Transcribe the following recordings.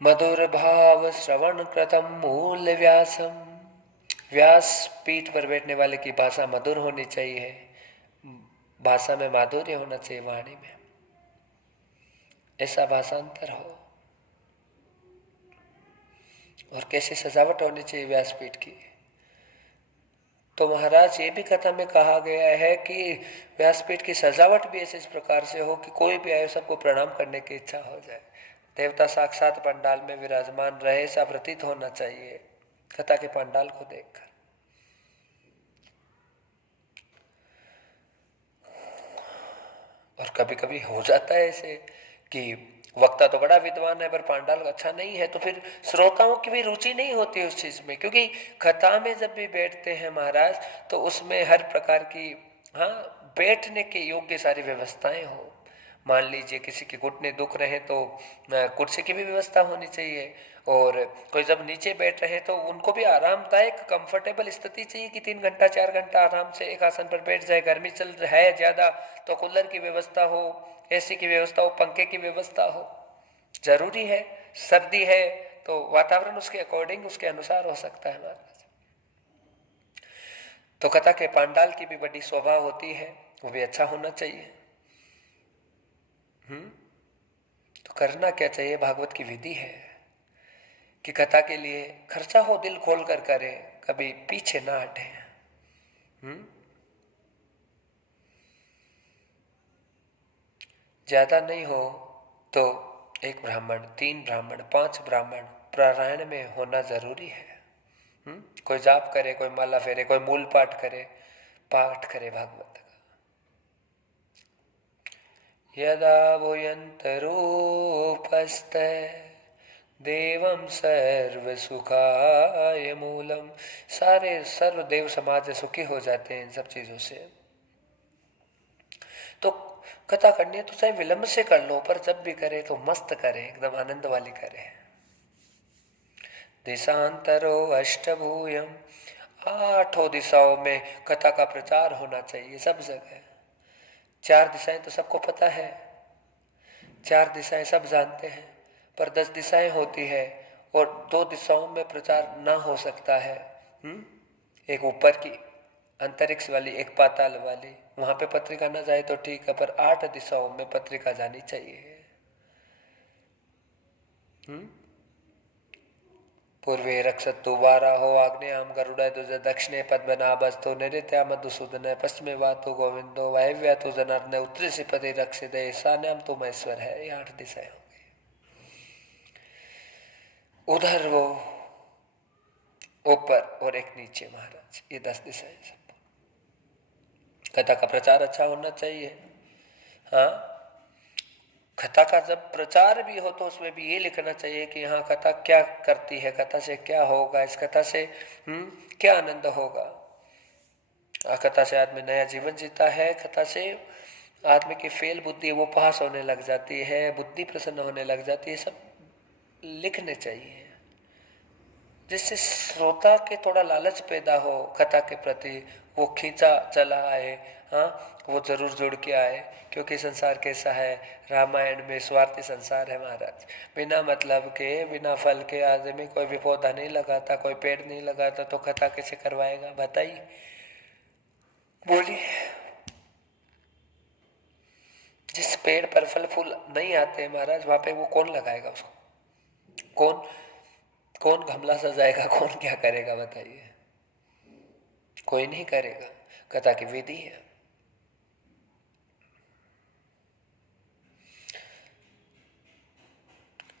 मधुर भाव श्रवण कृतम मूल व्यासम। व्यास पीठ पर बैठने वाले की भाषा मधुर होनी चाहिए, भाषा में माधुर्य होना चाहिए, वाणी में ऐसा भाषांतर हो। और कैसी सजावट होनी चाहिए व्यासपीठ की। तो महाराज ये भी कथा में कहा गया है कि व्यासपीठ की सजावट भी ऐसे इस प्रकार से हो कि कोई भी आए सबको प्रणाम करने की इच्छा हो जाए। देवता साक्षात पंडाल में विराजमान रहे ऐसा प्रतीत होना चाहिए कथा के पंडाल को देखकर। और कभी कभी हो जाता है ऐसे कि वक्ता तो बड़ा विद्वान है पर पांडाल अच्छा नहीं है, तो फिर श्रोताओं की भी रुचि नहीं होती उस चीज में। क्योंकि कथा में जब भी बैठते हैं महाराज तो उसमें हर प्रकार की, हाँ, बैठने के योग्य सारी व्यवस्थाएं हो। मान लीजिए किसी के घुटने दुख रहे तो कुर्सी की भी व्यवस्था होनी चाहिए। और कोई जब नीचे बैठ रहे तो उनको भी आरामदायक कंफर्टेबल स्थिति चाहिए कि 3 घंटा 4 घंटा आराम से एक आसन पर बैठ जाए। गर्मी चल रहा है ज्यादा तो कूलर की व्यवस्था हो, एसी की व्यवस्था हो, पंखे की व्यवस्था हो, जरूरी है। सर्दी है तो वातावरण उसके अकॉर्डिंग उसके अनुसार हो सकता है महाराज। तो कथा के पांडाल की भी बड़ी शोभा होती है, वो भी अच्छा होना चाहिए। तो करना क्या चाहिए, भागवत की विधि है कि कथा के लिए खर्चा हो दिल खोल कर करें, कभी पीछे ना हटे। ज्यादा नहीं हो तो 1 ब्राह्मण, 3 ब्राह्मण, 5 ब्राह्मण पारायण में होना जरूरी है। कोई जाप करे, कोई माला फेरे, कोई मूल पाठ करे, पाठ करे भागवत का। यदा भूयन्तरूपस्ते देवम सर्व सुखाय मूलम। सारे सर्व देव समाज सुखी हो जाते हैं इन सब चीजों से। तो कथा करनी है तो चाहे विलंब से कर लो, पर जब भी करे तो मस्त करे, एकदम आनंद वाली करे। दिशांतरो अष्टभूयम, 8 दिशाओं में कथा का प्रचार होना चाहिए सब जगह। 4 दिशाएं तो सबको पता है, 4 दिशाएं सब जानते हैं, पर 10 दिशाएं होती है और 2 दिशाओं में प्रचार ना हो सकता है। एक ऊपर की अंतरिक्ष वाली, एक पाताल वाली, वहां पे पत्रिका ना जाए तो ठीक है, पर 8 दिशाओं में पत्रिका जानी चाहिए। पूर्वे रक्षतु वाराहो, आग्नेयाम गरुड़ध्वज, दक्षिणे पद्मनाभस्तु, नैऋत्या मधुसूदन, पश्चिमे वातु गोविंदो, वायव्या तु जनार्दन, उत्तरी श्रीपति रक्षित, ईशान्याम तु महेश्वर है। ये 8 दिशाएं हो गई। उधर वो ऊपर और एक नीचे महाराज, ये 10 दिशाएं सब। कथा का प्रचार अच्छा होना चाहिए। हाँ, कथा का जब प्रचार भी हो तो उसमें भी ये लिखना चाहिए कि हाँ कथा क्या करती है, कथा से क्या होगा, इस कथा से क्या आनंद होगा। कथा से आदमी नया जीवन जीता है, कथा से आदमी की फेल बुद्धि वो पास होने लग जाती है, बुद्धि प्रसन्न होने लग जाती है, सब लिखने चाहिए जिससे श्रोता के थोड़ा लालच पैदा हो कथा के प्रति, वो खींचा चला आए। हाँ, वो जरूर जुड़ के आए, क्योंकि संसार कैसा है, रामायण में स्वार्थी संसार है महाराज। बिना मतलब के, बिना फल के आदमी कोई भी पौधा नहीं लगाता, कोई पेड़ नहीं लगाता, तो कथा कैसे करवाएगा बताइए, बोलिए। जिस पेड़ पर फल फूल नहीं आते महाराज, वहां पे वो कौन लगाएगा उसको, कौन कौन गमला सजाएगा, कौन क्या करेगा बताइए, कोई नहीं करेगा। कथा की विधि है।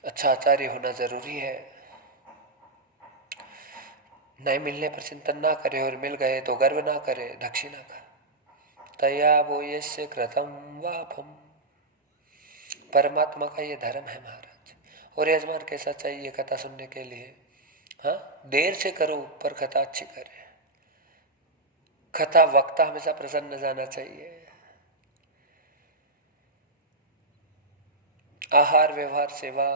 अच्छा आचार्य होना जरूरी है। नहीं मिलने पर चिंतन ना करे, और मिल गए तो गर्व ना करे, दक्षिणा का तया वो यस्य कृतम वापम। परमात्मा का ये धर्म है महाराज। और यजमान कैसा चाहिए कथा सुनने के लिए, हाँ, देर से करो पर कथा अच्छी करे। कथा वक्ता हमेशा प्रसन्न जाना चाहिए। आहार व्यवहार सेवा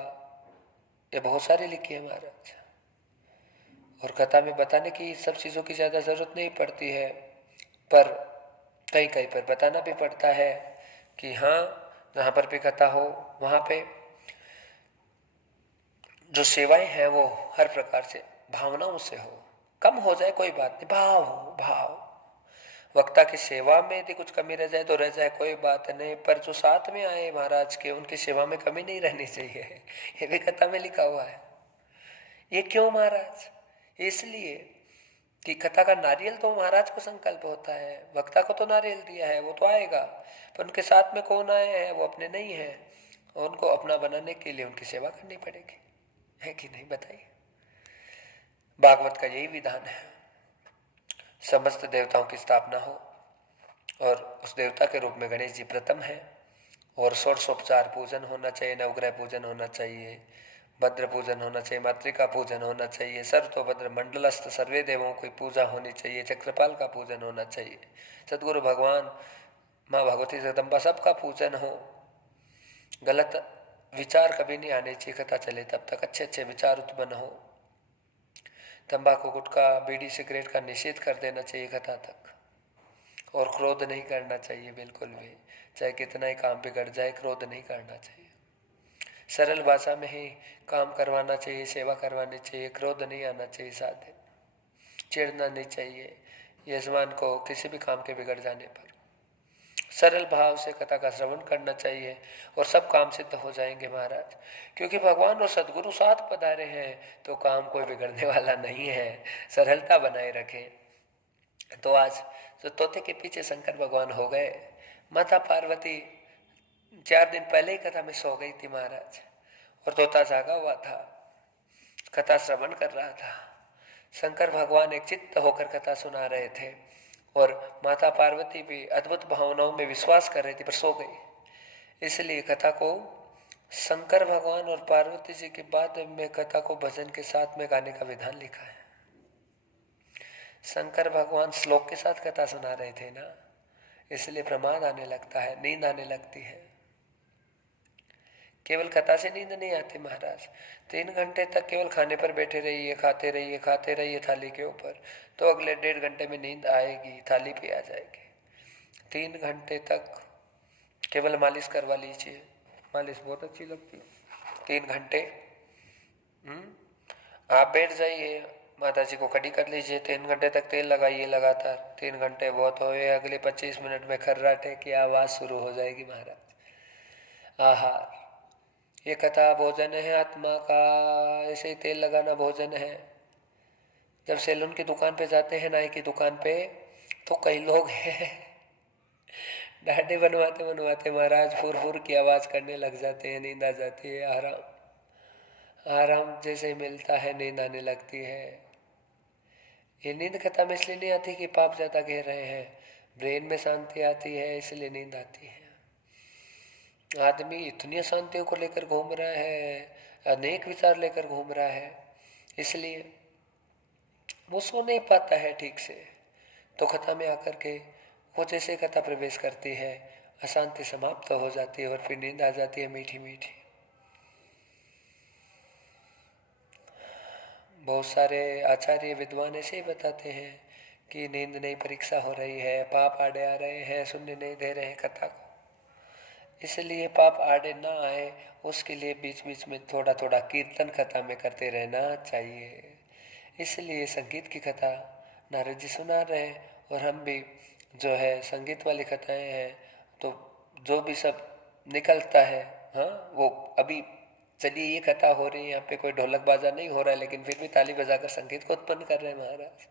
ये बहुत सारी लिखी है महाराज, और कथा में बताने की सब चीजों की ज्यादा जरूरत नहीं पड़ती है, पर कहीं कहीं पर बताना भी पड़ता है कि हाँ, जहां पर भी कथा हो वहां पे जो सेवाएं हैं वो हर प्रकार से भावनाओं से हो, कम हो जाए कोई बात नहीं, भाव हो, भाव। वक्ता की सेवा में यदि कुछ कमी रह जाए तो रह जाए, कोई बात नहीं, पर जो साथ में आए महाराज के, उनकी सेवा में कमी नहीं रहनी चाहिए। ये भी कथा में लिखा हुआ है। ये क्यों महाराज? इसलिए कि कथा का नारियल तो महाराज को संकल्प होता है, वक्ता को तो नारियल दिया है, वो तो आएगा, पर उनके साथ में कौन आए हैं? वो अपने नहीं है, और उनको अपना बनाने के लिए उनकी सेवा करनी पड़ेगी, है कि नहीं? बताइए। भागवत का यही विधान है, समस्त देवताओं की स्थापना हो और उस देवता के रूप में गणेश जी प्रथम है, और षोडशोपचार पूजन होना चाहिए, नवग्रह पूजन होना चाहिए, भद्र पूजन होना चाहिए, मातृका पूजन होना चाहिए, सर्वतोभद्र मंडलस्थ सर्वे देवों की पूजा होनी चाहिए, चक्रपाल का पूजन होना चाहिए, सदगुरु भगवान, माँ भगवती जगदम्बा, सबका पूजन हो। गलत विचार कभी नहीं आने चाहिए, कथा चले तब तक अच्छे अच्छे विचार उत्पन्न हो। तंबाकू, गुटखा, बीड़ी, सिगरेट का निषेध कर देना चाहिए कथा तक, और क्रोध नहीं करना चाहिए बिल्कुल भी, चाहे कितना ही काम बिगड़ जाए, क्रोध नहीं करना चाहिए। सरल भाषा में ही काम करवाना चाहिए, सेवा करवानी चाहिए, क्रोध नहीं आना चाहिए, साथ ही चिढ़ना नहीं चाहिए यजमान को किसी भी काम के बिगड़ जाने पर। सरल भाव से कथा का श्रवण करना चाहिए और सब काम सिद्ध हो जाएंगे महाराज, क्योंकि भगवान और सदगुरु साथ पधारे हैं तो काम कोई बिगड़ने वाला नहीं है। सरलता बनाए रखें। तो आज जो तोते के पीछे शंकर भगवान हो गए, माता पार्वती 4 दिन पहले ही कथा में सो गई थी महाराज, और तोता जागा हुआ था, कथा श्रवण कर रहा था। शंकर भगवान एक चित्त होकर कथा सुना रहे थे, और माता पार्वती भी अद्भुत भावनाओं में विश्वास कर रही थी, पर सो गई। इसलिए कथा को शंकर भगवान और पार्वती जी के बाद में कथा को भजन के साथ में गाने का विधान लिखा है। शंकर भगवान श्लोक के साथ कथा सुना रहे थे ना, इसलिए प्रमाद आने लगता है, नींद आने लगती है। केवल कथा से नींद नहीं आती महाराज। 3 घंटे तक केवल खाने पर बैठे रहिए, खाते रहिए थाली के ऊपर, तो अगले 1.5 घंटे में नींद आएगी, थाली पे आ जाएगी। 3 घंटे तक केवल मालिश करवा लीजिए, मालिश बहुत अच्छी लगती है। 3 घंटे आप बैठ जाइए, माता जी को खड़ी कर लीजिए, 3 घंटे तक तेल लगाइए लगातार। 3 घंटे बहुत हुए, अगले 25 मिनट में खर्राटे की आवाज शुरू हो जाएगी महाराज। आहार, ये कथा भोजन है आत्मा का, ऐसे ही तेल लगाना भोजन है। जब सैलून की दुकान पे जाते हैं, नाई की दुकान पे, तो कई लोग हैं दाढ़ी बनवाते बनवाते महाराज फुर फुर की आवाज करने लग जाते हैं, नींद आ जाती है। आराम जैसे ही मिलता है नींद आने लगती है। ये नींद कथा में इसलिए नहीं आती कि पाप ज्यादा घेर रहे हैं, ब्रेन में शांति आती है इसलिए नींद आती है। आदमी इतनी अशांतियों को लेकर घूम रहा है, अनेक विचार लेकर घूम रहा है, इसलिए वो सो नहीं पाता है ठीक से। तो कथा में आकर के वो जैसे कथा प्रवेश करती है, अशांति समाप्त हो जाती है और फिर नींद आ जाती है मीठी मीठी। बहुत सारे आचार्य विद्वान ऐसे ही बताते हैं कि नींद नहीं, परीक्षा हो रही है, पाप आड़े आ रहे हैं, सुनने नहीं दे रहे हैं कथा को। इसलिए पाप आड़े ना आए उसके लिए बीच बीच में थोड़ा थोड़ा कीर्तन कथा में करते रहना चाहिए। इसलिए संगीत की कथा नारद जी सुना रहे हैं, और हम भी जो है संगीत वाली कथाएं हैं, तो जो भी सब निकलता है, हाँ वो अभी चलिए ये कथा हो रही है, यहाँ पे कोई ढोलक बाजा नहीं हो रहा है, लेकिन फिर भी ताली बजाकर संगीत को उत्पन्न कर रहे हैं महाराज।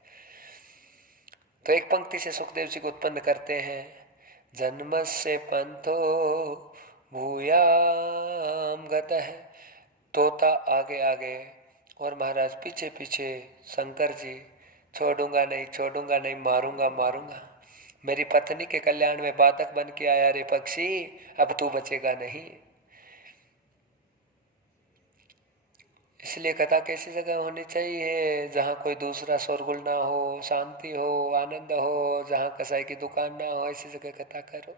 तो एक पंक्ति से सुखदेव जी को उत्पन्न करते हैं, जन्मस्य पंथो भूयाम गतः, तोता आगे आगे और महाराज पीछे पीछे, शंकर जी छोड़ूंगा नहीं, मारूंगा मारूंगा, मेरी पत्नी के कल्याण में बाधक बन के आया रे पक्षी, अब तू बचेगा नहीं। इसलिए कथा कैसी जगह होनी चाहिए, जहाँ कोई दूसरा शोरगुल ना हो, शांति हो, आनंद हो, जहाँ कसाई की दुकान ना हो, ऐसी जगह कथा करो।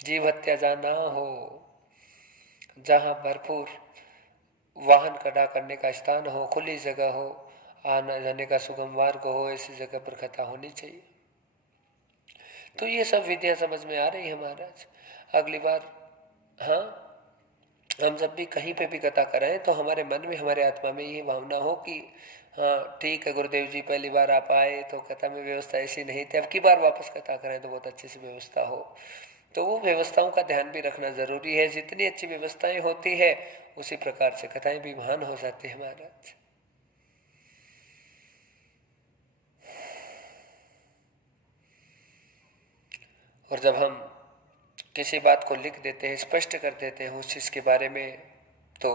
जीव हत्या जहाँ ना हो, जहाँ भरपूर वाहन खड़ा करने का स्थान हो, खुली जगह हो, आने जाने का सुगम मार्ग हो, ऐसी जगह पर कथा होनी चाहिए। तो ये सब विद्या समझ में आ रही है महाराज। अगली बार हाँ, हम जब भी कहीं पे भी कथा कराएं तो हमारे मन में, हमारे आत्मा में ये भावना हो कि हाँ ठीक है गुरुदेव जी, पहली बार आप आए तो कथा में व्यवस्था ऐसी नहीं थी, अब की बार वापस कथा कराएं तो बहुत अच्छी सी व्यवस्था हो। तो वो व्यवस्थाओं का ध्यान भी रखना जरूरी है। जितनी अच्छी व्यवस्थाएं होती है उसी प्रकार से कथाएं भी महान हो जाती है महाराज। और जब हम किसी बात को लिख देते हैं, स्पष्ट कर देते हैं उस चीज के बारे में, तो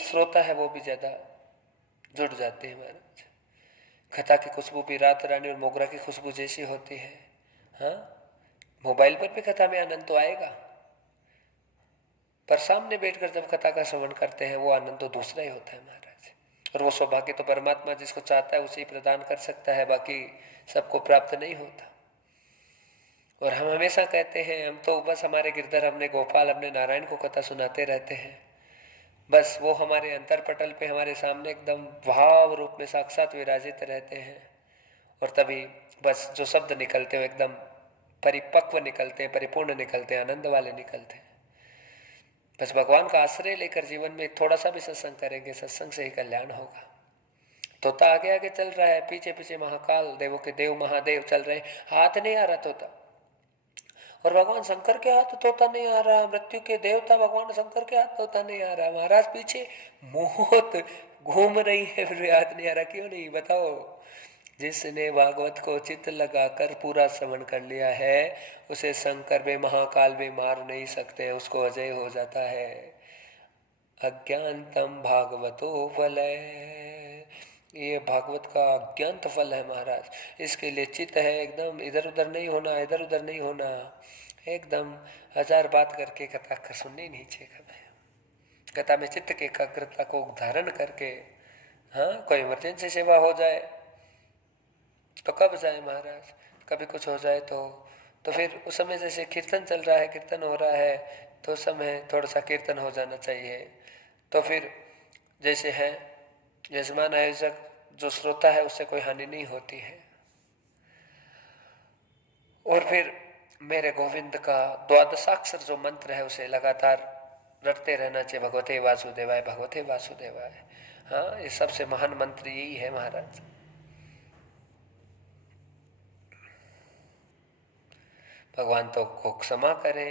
श्रोता है वो भी ज्यादा जुड़ जाते हैं महाराज। कथा की खुशबू भी रात रानी और मोगरा की खुशबू जैसी होती है। हाँ, मोबाइल पर भी कथा में आनंद तो आएगा, पर सामने बैठकर जब कथा का श्रवण करते हैं वो आनंद तो दूसरा ही होता है महाराज। और वो सौभाग्य तो परमात्मा जिसको चाहता है उसे ही प्रदान कर सकता है, बाकी सबको प्राप्त नहीं होता। और हम हमेशा कहते हैं, हम तो बस हमारे गिरधर, हमने गोपाल, हमने नारायण को कथा सुनाते रहते हैं, बस वो हमारे अंतर पटल पे हमारे सामने एकदम भाव रूप में साक्षात विराजित रहते हैं। और तभी बस जो शब्द निकलते हैं एकदम परिपक्व निकलते हैं, परिपूर्ण निकलते हैं, आनंद वाले निकलते हैं। बस भगवान का आश्रय लेकर जीवन में थोड़ा सा भी सत्संग करेंगे, सत्संग से ही कल्याण होगा। तोता आगे आगे चल रहा है, पीछे पीछे महाकाल, देवों के देव महादेव चल रहे हैं, हाथ नहीं आ रहा तोता। और भगवान शंकर के हाथ तोता नहीं आ रहा, मृत्यु के देवता भगवान शंकर के हाथ तोता नहीं आ रहा, महाराज पीछे मौत घूम रही है, फिर हाथ नहीं आ रहा। क्यों नहीं बताओ? जिसने भागवत को चित्त लगाकर पूरा श्रवण कर लिया है उसे शंकर वे महाकाल वे मार नहीं सकते, उसको अजय हो जाता है। अज्ञानतम भागवतो फल है, ये भागवत का अज्ञात फल है महाराज। इसके लिए चित्त है एकदम इधर उधर नहीं होना, इधर उधर नहीं होना, एकदम हजार बात करके कथा कर सुननी नहीं चाहिए। कथा में चित्त की एकाग्रता को धारण करके, हाँ कोई इमरजेंसी सेवा हो जाए तो कब जाए महाराज, कभी कुछ हो जाए तो फिर उस समय जैसे कीर्तन चल रहा है, कीर्तन हो रहा है तो उस समय थोड़ा सा कीर्तन हो जाना चाहिए। तो फिर जैसे है यजमान आयोजक, जो श्रोता है उससे कोई हानि नहीं होती है। और फिर मेरे गोविंद का द्वादशाक्षर जो मंत्र है उसे लगातार रटते रहना चाहिए, भगवते वासुदेवाय, भगवते वासुदेवाय। हाँ, ये सबसे महान मंत्र यही है महाराज। भगवान तो को क्षमा करे।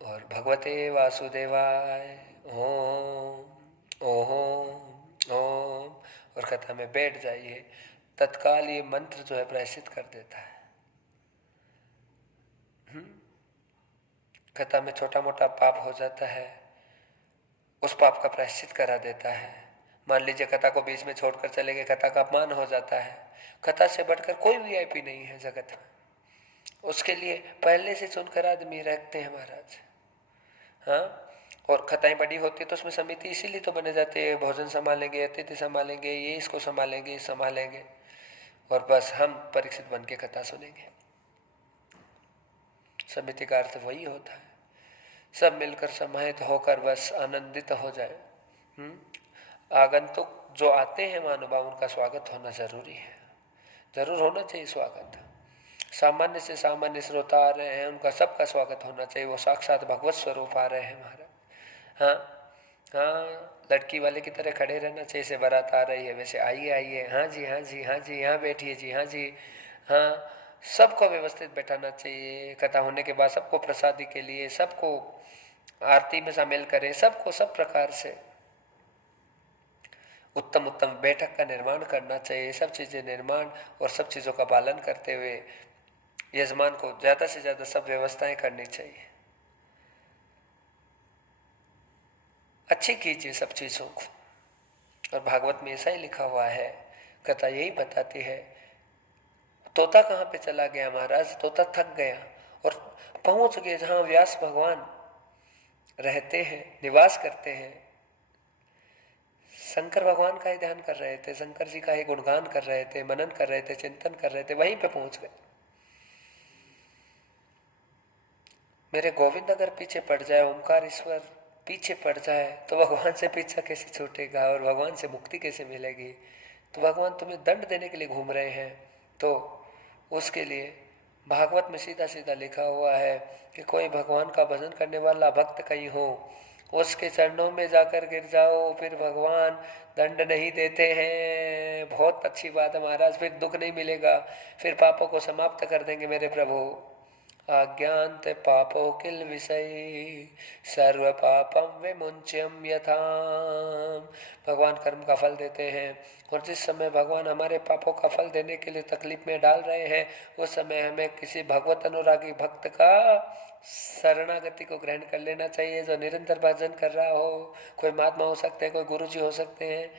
और भगवते वासुदेवाय ओम ओम ओम, और कथा में बैठ जाइए, तत्काल ये मंत्र जो है प्रायश्चित कर देता है। कथा में छोटा मोटा पाप हो जाता है, उस पाप का प्रायश्चित करा देता है। मान लीजिए कथा को बीच में छोड़कर चले गए, कथा का अपमान हो जाता है। कथा से बढ़कर कोई वीआईपी नहीं है जगत में, उसके लिए पहले से चुनकर आदमी रखते हैं महाराज। हाँ, और कथाएं बड़ी होती है तो उसमें समिति इसीलिए तो बने जाते हैं, भोजन संभालेंगे, अतिथि संभालेंगे, ये इसको संभालेंगे, संभालेंगे, और बस हम परीक्षित बन के कथा सुनेंगे। समिति का अर्थ वही होता है, सब मिलकर समाहित होकर बस आनंदित हो जाए। आगंतुक जो आते हैं महानुभाव, उनका स्वागत होना जरूरी है, जरूर होना चाहिए स्वागत। सामान्य से सामान्य श्रोता आ रहे हैं, उनका सबका स्वागत होना चाहिए, वो साक्षात भगवत स्वरूप आ रहे हैं महाराज। हाँ हाँ, लड़की वाले की तरह खड़े रहना चाहिए, जैसे बारात आ रही है वैसे आइए आइए, हाँ जी हाँ जी हाँ जी, यहाँ बैठिए जी, हाँ जी हाँ, सबको व्यवस्थित बैठाना चाहिए। कथा होने के बाद सबको प्रसादी के लिए, सबको आरती में शामिल करें, सबको सब प्रकार से उत्तम उत्तम बैठक का निर्माण करना चाहिए। सब चीज़ें निर्माण और सब चीज़ों का पालन करते हुए यजमान को ज़्यादा से ज़्यादा सब व्यवस्थाएं करनी चाहिए। अच्छी कीजिए सब चीज़ों को। और भागवत में ऐसा ही लिखा हुआ है, कथा यही बताती है। तोता कहाँ पे चला गया महाराज? तोता थक गया और पहुंच गए जहाँ व्यास भगवान रहते हैं, निवास करते हैं। शंकर भगवान का ही ध्यान कर रहे थे, शंकर जी का ही गुणगान कर रहे थे, मनन कर रहे थे, चिंतन कर रहे थे, वहीं पे पहुंच गए। मेरे गोविंद अगर पीछे पड़ जाए, ओंकार ईश्वर पीछे पड़ जाए, तो भगवान से पीछा कैसे छूटेगा और भगवान से मुक्ति कैसे मिलेगी? तो भगवान तुम्हें दंड देने के लिए घूम रहे हैं, तो उसके लिए भागवत में सीधा सीधा लिखा हुआ है कि कोई भगवान का भजन करने वाला भक्त कहीं हो, उसके चरणों में जाकर गिर जाओ, फिर भगवान दंड नहीं देते हैं। बहुत अच्छी बात है महाराज, फिर दुख नहीं मिलेगा, फिर पापों को समाप्त कर देंगे मेरे प्रभु। अज्ञात पापो किल विषय सर्व पापम विमुच्यम यथा। भगवान कर्म का फल देते हैं, और जिस समय भगवान हमारे पापों का फल देने के लिए तकलीफ में डाल रहे हैं, उस समय हमें किसी भगवत अनुरागी भक्त का शरणागति को ग्रहण कर लेना चाहिए, जो निरंतर भजन कर रहा हो। कोई महात्मा हो सकते हैं, कोई गुरुजी हो सकते हैं,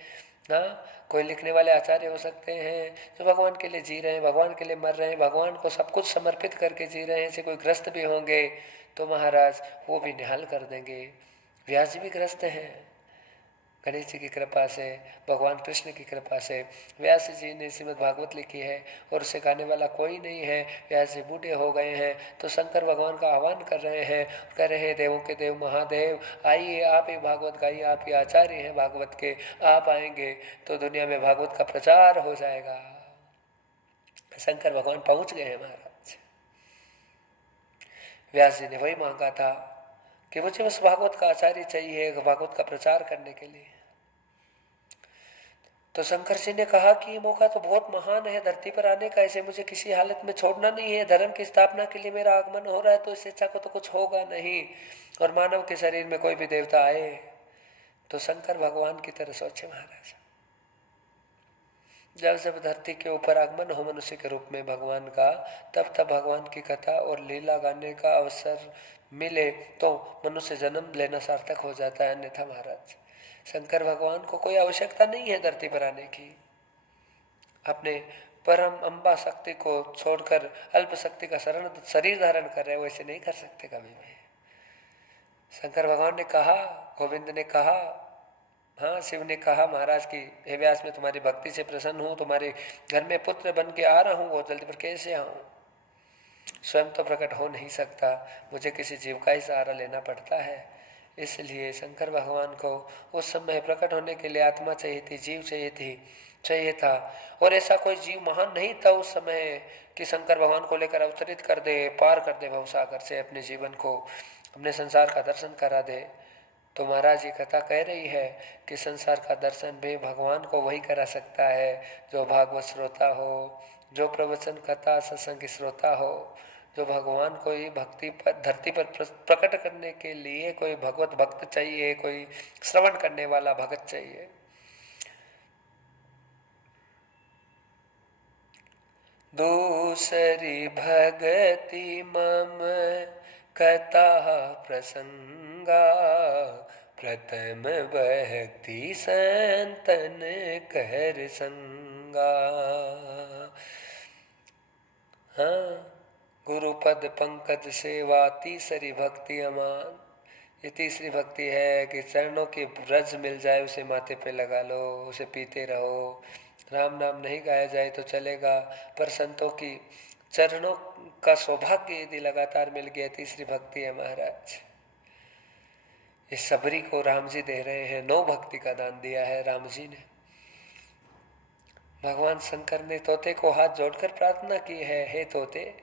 हाँ, कोई लिखने वाले आचार्य हो सकते हैं, जो भगवान के लिए जी रहे हैं, भगवान के लिए मर रहे हैं, भगवान को सब कुछ समर्पित करके जी रहे हैं। ऐसे कोई ग्रस्त भी होंगे तो महाराज वो भी निहाल कर देंगे। व्यास जी भी ग्रस्त हैं, गणेश जी की कृपा से, भगवान कृष्ण की कृपा से व्यास जी ने श्रीमद् भागवत लिखी है, और उसे गाने वाला कोई नहीं है। व्यास जी बूढ़े हो गए हैं, तो शंकर भगवान का आह्वान कर रहे हैं, कह रहे हैं देवों के देव महादेव आइए, आप ही भागवत गाइए, आप ही आचार्य हैं भागवत के, आप आएंगे तो दुनिया में भागवत का प्रचार हो जाएगा। शंकर भगवान पहुंच गए हैं महाराज। व्यास जी ने वही मांगा था कि मुझे बस भागवत का आचार्य चाहिए भागवत का प्रचार करने के लिए। तो शंकर जी ने कहा कि ये मौका तो बहुत महान है धरती पर आने का, इसे मुझे किसी हालत में छोड़ना नहीं है। धर्म की स्थापना के लिए मेरा आगमन हो रहा है, तो इससे अच्छा को तो कुछ होगा नहीं। और मानव के शरीर में कोई भी देवता आए तो शंकर भगवान की तरह सोचे महाराज। जब जब धरती के ऊपर आगमन हो मनुष्य के रूप में भगवान का, तब तब भगवान की कथा और लीला गाने का अवसर मिले तो मनुष्य जन्म लेना सार्थक हो जाता है। अन्यथा महाराज शंकर भगवान को कोई आवश्यकता नहीं है धरती पर आने की। अपने परम अम्बा शक्ति को छोड़कर अल्प शक्ति का शरीर धारण कर रहे, वैसे नहीं कर सकते कभी भी। शंकर भगवान ने कहा, गोविंद ने कहा, हाँ शिव ने कहा महाराज की हे व्यास मैं तुम्हारी भक्ति से प्रसन्न हूँ, तुम्हारे घर में पुत्र बन के आ रहा हूँ, बहुत जल्दी, पर कैसे आऊँ? स्वयं तो प्रकट हो नहीं सकता, मुझे किसी जीव का ही सहारा लेना पड़ता है। इसलिए शंकर भगवान को उस समय प्रकट होने के लिए आत्मा चाहिए थी, जीव चाहिए था। और ऐसा कोई जीव महान नहीं था उस समय कि शंकर भगवान को लेकर अवतरित कर दे, पार कर दे भवसागर से, अपने जीवन को, अपने संसार का दर्शन करा दे। तो महाराज ये कथा कह रही है कि संसार का दर्शन भी भगवान को वही करा सकता है जो भागवत श्रोता हो, जो प्रवचन कथा सत्संग श्रोता हो, जो भगवान को ही भक्ति पर धरती पर प्रकट करने के लिए कोई भगवत भक्त चाहिए, कोई श्रवण करने वाला भगत चाहिए। दूसरी भगति मम कथा प्रसंगा, प्रथम भक्ति संतन कर संगा। हाँ, गुरुपद पंकज सेवा तीसरी भक्ति अमान। ये तीसरी भक्ति है कि चरणों की ब्रज मिल जाए, उसे माथे पे लगा लो, उसे पीते रहो। राम नाम नहीं गाया जाए तो चलेगा, पर संतों की चरणों का सौभाग्य यदि लगातार मिल गया, तीसरी भक्ति है महाराज। इस सबरी को राम जी दे रहे हैं, 9 भक्ति का दान दिया है राम जी ने। भगवान शंकर ने तोते को हाथ जोड़कर प्रार्थना की है, हे तोते,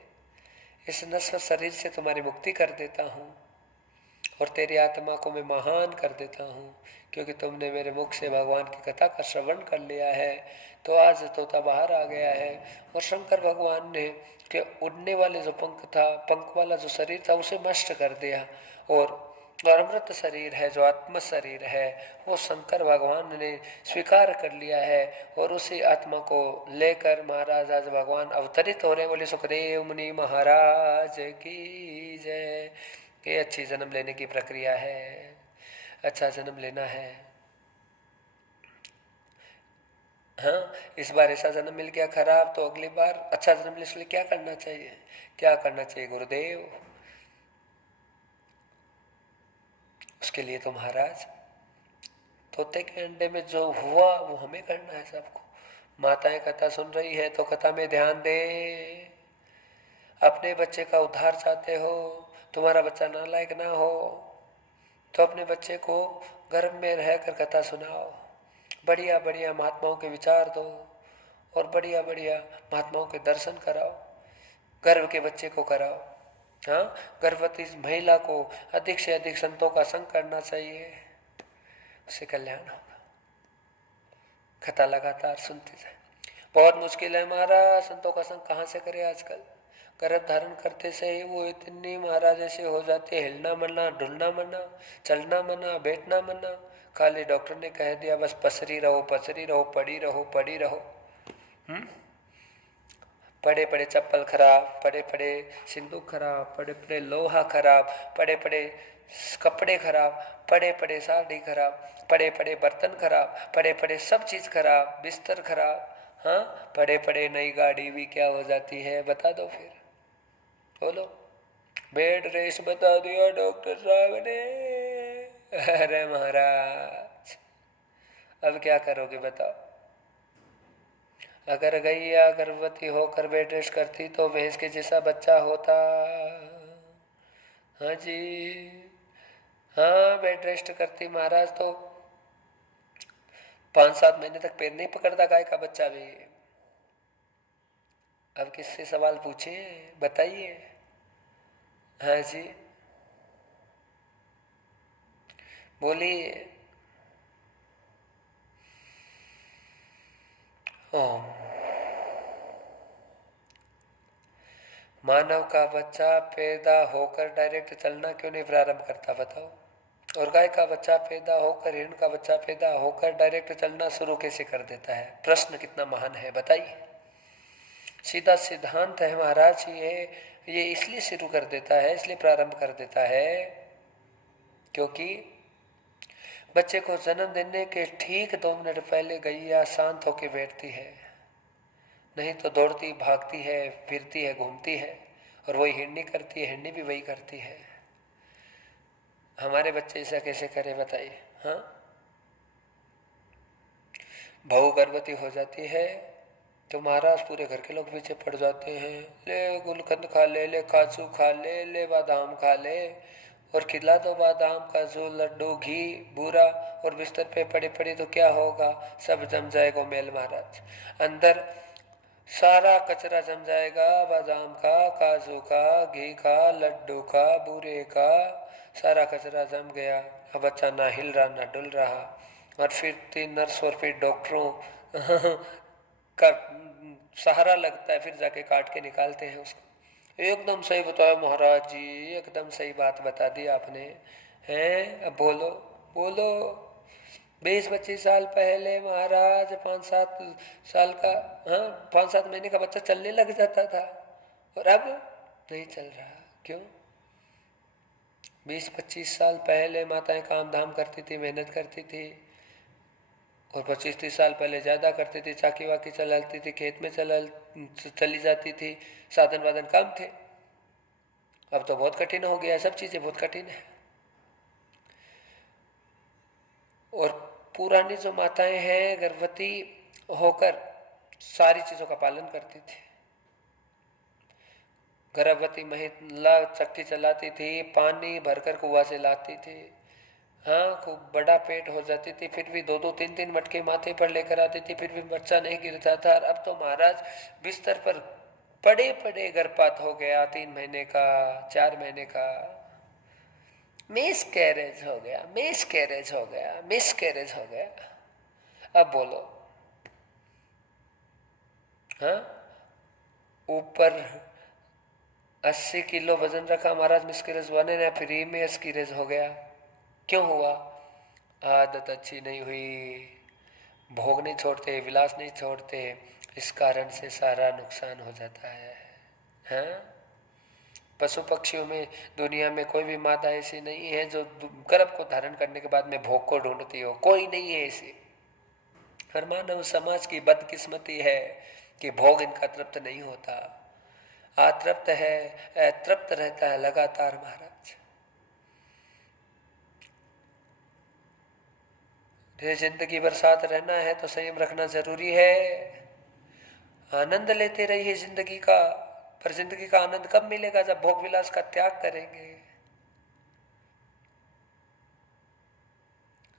इस नश्वर शरीर से तुम्हारी मुक्ति कर देता हूँ और तेरी आत्मा को मैं महान कर देता हूँ, क्योंकि तुमने मेरे मुख से भगवान की कथा का श्रवण कर लिया है। तो आज तोता बाहर आ गया है, और शंकर भगवान ने के उड़ने वाले जो पंख वाला जो शरीर था उसे नष्ट कर दिया, और अमृत शरीर है जो आत्म शरीर है वो शंकर भगवान ने स्वीकार कर लिया है। और उसी आत्मा को लेकर महाराज आज भगवान अवतरित हो रहे। बोले सुखदेव मुनि महाराज की जय। ये अच्छी जन्म लेने की प्रक्रिया है, अच्छा जन्म लेना है। हाँ, इस बार ऐसा जन्म मिल गया खराब, तो अगली बार अच्छा जन्म लेने के लिए क्या करना चाहिए? क्या करना चाहिए गुरुदेव? उसके लिए तो महाराज तोते के अंडे में जो हुआ वो हमें करना है सबको। माताएं कथा सुन रही है तो कथा में ध्यान दे। अपने बच्चे का उद्धार चाहते हो, तुम्हारा बच्चा नालायक ना हो, तो अपने बच्चे को गर्भ में रहकर कथा सुनाओ, बढ़िया बढ़िया महात्माओं के विचार दो और बढ़िया बढ़िया महात्माओं के दर्शन कराओ। गर्भ के बच्चे को कराओ। हाँ, गर्भवती महिला को अधिक से अधिक संतों का संग करना चाहिए, उससे कल्याण होगा। कथा लगातार सुनते जाए। बहुत मुश्किल है महाराज, संतों का संग कहाँ से करे आजकल। गर्भ धारण करते से ही वो इतनी महाराज ऐसे हो जाती है, हिलना मना, डुलना मना, चलना मना, बैठना मना। खाली डॉक्टर ने कह दिया बस पसरी रहो, पसरी रहो, पड़ी रहो, पड़ी रहो। पड़े पड़े चप्पल खराब, पड़े पड़े सिंदूक खराब, पड़े पड़े लोहा खराब, पड़े पड़े कपड़े खराब, पड़े पड़े साड़ी खराब, पड़े पड़े बर्तन खराब, पड़े पड़े सब चीज खराब, बिस्तर खराब। हाँ, पड़े पड़े नई गाड़ी भी क्या हो जाती है, बता दो फिर, बोलो। बेड रेस्ट बता दिया डॉक्टर साहब ने। अरे महाराज, अब क्या करोगे बताओ। अगर गैया गर्भवती होकर बेड रेस्ट करती तो भैंस के जैसा बच्चा होता। हाँ जी, हाँ, बेड रेस्ट करती महाराज तो 5-7 महीने तक पैर नहीं पकड़ता गाय का बच्चा भी। अब किससे सवाल पूछे, बताइए। हाँ जी, बोलिए। ओम। मानव का बच्चा पैदा होकर डायरेक्ट चलना क्यों नहीं प्रारंभ करता, बताओ। और गाय का बच्चा पैदा होकर, हिरण का बच्चा पैदा होकर डायरेक्ट चलना शुरू कैसे कर देता है। प्रश्न कितना महान है, बताइए। सीधा सिद्धांत है महाराज, ये इसलिए शुरू कर देता है, इसलिए प्रारंभ कर देता है क्योंकि बच्चे को जन्म देने के ठीक 2 मिनट पहले गैया शांत होकर बैठती है, नहीं तो दौड़ती भागती है, फिरती है, घूमती है। और वही हिरनी करती है, हिरनी भी वही करती है। हमारे बच्चे ऐसा कैसे करे, बताइए। हाँ, बहू गर्भवती हो जाती है तो महाराज पूरे घर के लोग पीछे पड़ जाते हैं। ले गुलकंद खा ले, ले काजू खा ले, ले बादाम खा ले, और खिला दो बादाम, काजू, लड्डू, घी, बूरा। और बिस्तर पे पड़े पड़े तो क्या होगा, सब जम जाएगा मेल महाराज। अंदर सारा कचरा जम जाएगा, बादाम का, काजू का, घी का, लड्डू का, बूरे का, सारा कचरा जम गया। अब बच्चा ना हिल रहा ना डुल रहा। और फिर 3 नर्स और फिर डॉक्टरों का सहारा लगता है, फिर जाके काट के निकालते हैं उसको। एकदम सही बताया महाराज जी, एकदम सही बात बता दी आपने। हैं, अब बोलो बोलो। 20-25 साल पहले महाराज 5-7 साल का, हाँ, 5-7 महीने का बच्चा चलने लग जाता था, और अब नहीं चल रहा। क्यों? 20-25 साल पहले माताएं काम धाम करती थी, मेहनत करती थी, और 25-30 साल पहले ज़्यादा करती थी, चाकी वाकी चलाती थी, खेत में चली जाती थी, साधन वाधन कम थे। अब तो बहुत कठिन हो गया, सब चीज़ें बहुत कठिन है। और पुरानी जो माताएं हैं गर्भवती होकर सारी चीज़ों का पालन करती थी। गर्भवती महिला चक्की चलाती थी, पानी भरकर कुआं से लाती थी। हाँ, खूब बड़ा पेट हो जाती थी, फिर भी 2-2, 3-3 मटके माथे पर लेकर आती थी, फिर भी बच्चा नहीं गिरता था। अब तो महाराज बिस्तर पर पड़े पड़े गर्भपात हो गया, 3 महीने का, 4 महीने का। मिस कैरेज हो गया, मिस कैरेज हो गया, मिस कैरेज हो गया। अब बोलो, हाँ, ऊपर 80 किलो वजन रखा महाराज, मिस कैरेज हुआ नहीं, फ्री में मिस हो गया। क्यों हुआ? आदत अच्छी नहीं हुई, भोग नहीं छोड़ते, विलास नहीं छोड़ते, इस कारण से सारा नुकसान हो जाता है। हाँ? पशु पक्षियों में दुनिया में कोई भी माता ऐसी नहीं है जो गर्भ को धारण करने के बाद में भोग को ढूंढती हो, कोई नहीं है ऐसी। हर मानव समाज की बदकिस्मती है कि भोग इनका तृप्त नहीं होता, अतृप्त है, तृप्त रहता है लगातार महाराज। जिंदगी भर साथ रहना है तो संयम रखना जरूरी है। आनंद लेते रहिए जिंदगी का, पर जिंदगी का आनंद कब मिलेगा? जब भोग विलास का त्याग करेंगे।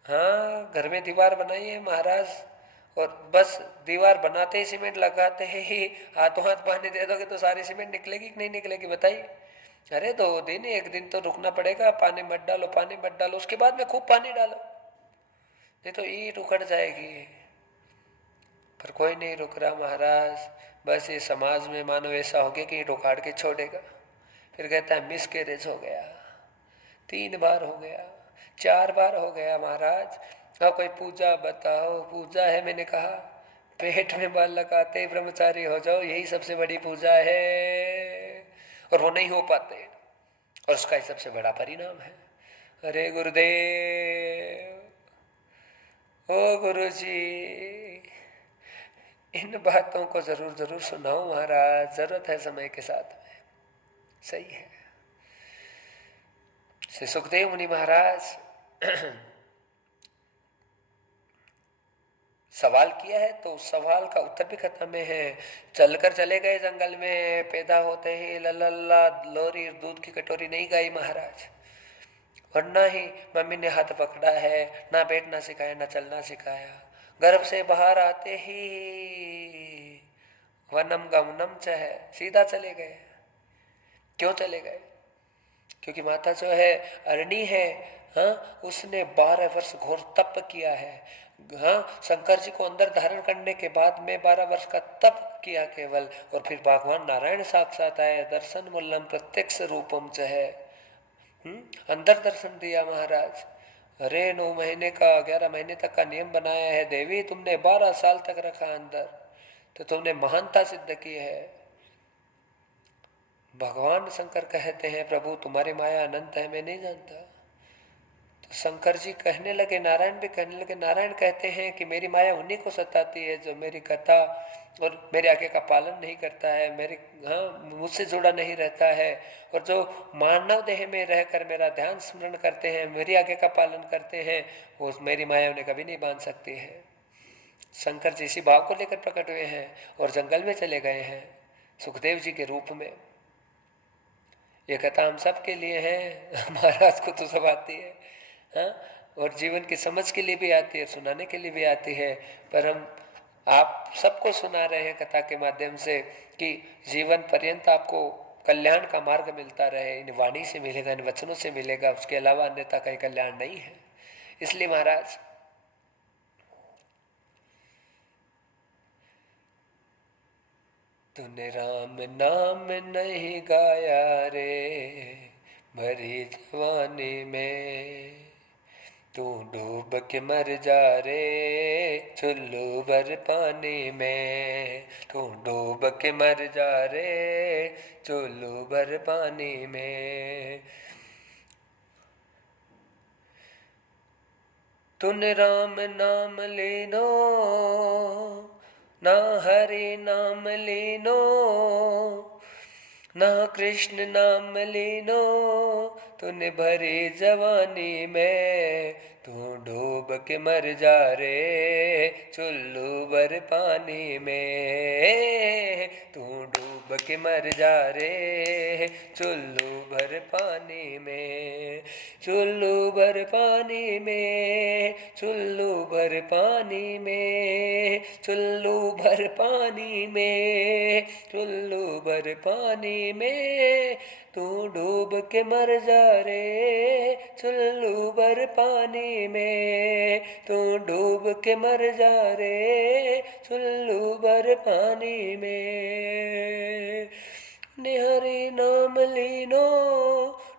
हाँ, घर में दीवार बनाइए महाराज, और बस दीवार बनाते ही सीमेंट लगाते ही हाथों हाथ पानी दे दोगे तो सारी सीमेंट निकलेगी कि नहीं निकलेगी बताइए? अरे 2 दिन, एक दिन तो रुकना पड़ेगा, पानी मत डालो, पानी मत डालो, उसके बाद में खूब पानी डालो, नहीं तो ईंट उखड़ जाएगी। पर कोई नहीं रुक रहा महाराज। बस ये समाज में मानो ऐसा हो गया कि ईंट उखाड़ के छोड़ेगा। फिर कहता है मिसकैरेज हो गया, 3 बार हो गया, 4 बार हो गया महाराज। हाँ कोई पूजा बताओ। पूजा है, मैंने कहा पेट में बाल लगाते ही ब्रह्मचारी हो जाओ, यही सबसे बड़ी पूजा है। और वो नहीं हो पाते, और उसका ही सबसे बड़ा परिणाम है। अरे गुरुदेव, ओ गुरु जी, इन बातों को जरूर जरूर सुनाओ महाराज, जरूरत है समय के साथ में। सही है। श्री सुखदेव मुनि महाराज सवाल किया है तो उस सवाल का उत्तर भी खत्म में है। चलकर चले गए जंगल में, पैदा होते ही लल्ला लोरी दूध की कटोरी नहीं गाई महाराज, और ना ही मम्मी ने हाथ पकड़ा है, ना बैठना सिखाया, ना चलना सिखाया। गर्भ से बाहर आते ही वनम गमनम च है, सीधा चले गए। क्यों चले गए? क्योंकि माता जो है अरणी है, हाँ, उसने 12 वर्ष घोर तप किया है। हाँ, शंकर जी को अंदर धारण करने के बाद में 12 वर्ष का तप किया केवल, और फिर भगवान नारायण साक्षात आए। दर्शन मूलम प्रत्यक्ष रूपम च है, अंदर दर्शन दिया महाराज। अरे 9 महीने का, 11 महीने तक का नियम बनाया है। देवी तुमने 12 साल तक रखा अंदर, तो तुमने महानता सिद्ध की है। भगवान शंकर कहते हैं प्रभु तुम्हारी माया अनंत है, मैं नहीं जानता। तो शंकर जी कहने लगे, नारायण भी कहने लगे, नारायण कहते हैं कि मेरी माया उन्हीं को सताती है जो मेरी कथा और मेरे आज्ञा का पालन नहीं करता है, मेरे मुझसे जुड़ा नहीं रहता है, और जो मानव देह में रहकर मेरा ध्यान स्मरण करते हैं, मेरी आज्ञा का पालन करते हैं, वो मेरी माया उन्हें कभी नहीं बांध सकती है। शंकर जी इसी भाव को लेकर प्रकट हुए हैं और जंगल में चले गए हैं सुखदेव जी के रूप में। ये कथा हम सब के लिए है, महाराज को तो सब आती है, हाँ, और जीवन की समझ के लिए भी आती है, सुनाने के लिए भी आती है। पर हम आप सबको सुना रहे हैं कथा के माध्यम से कि जीवन पर्यंत आपको कल्याण का मार्ग मिलता रहे। इन वाणी से मिलेगा, इन वचनों से मिलेगा, उसके अलावा अन्यथा कहीं कल्याण नहीं है। इसलिए महाराज तूने राम नाम नहीं गाया रे भरी जवानी में, तू डूब के मर जा रे चुल्लू भर पानी में, तू डूब के मर जा रे चुल्लू भर पानी में। तूने राम नाम लीनो ना हरि नाम लीनो, ना कृष्ण नाम लीनो, तूने भरी जवानी में, तू डूब के मर जा रे चुल्लू भर पानी में, तू डूब के मर जा रे चुल्लू भर पानी में, चुल्लू भर पानी में, चुल्लू भर पानी में, चुल्लू भर पानी में, चुल्लू भर पानी में, तू डूब के मर जा रे चुल्लू भर पानी में, तू डूब के मर जा रे चुल्लू भर पानी में। ने हरि नाम लीनो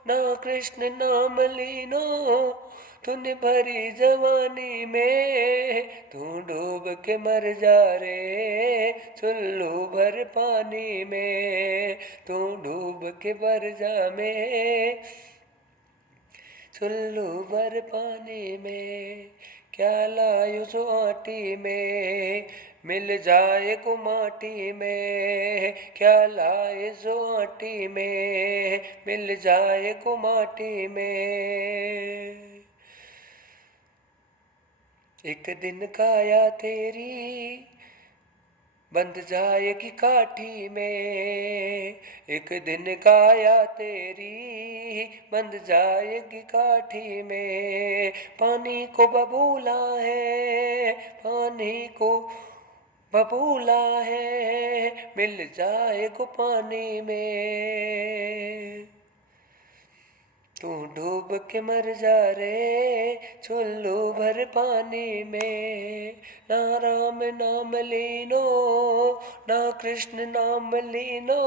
ना कृष्ण नाम लीनो, तूने भरी जवानी में, तू डूब के मर जा रे चुल्लू भर पानी में, तू डूब के मर जा में चुल्लू भर पानी में। क्या लायो जो आटी में मिल जाए को माटी में, क्या लाए जो आटी में मिल जाए को माटी में। एक दिन काया तेरी बंध जाएगी काठी में एक दिन काया तेरी, बंध जाएगी काठी में। पानी को बबूला है, पानी को बबूला है, मिल जाएगा पानी में। तू डूब के मर जा रे चुल्लू भर पानी में। ना राम नाम लीनो, ना कृष्ण नाम लीनो,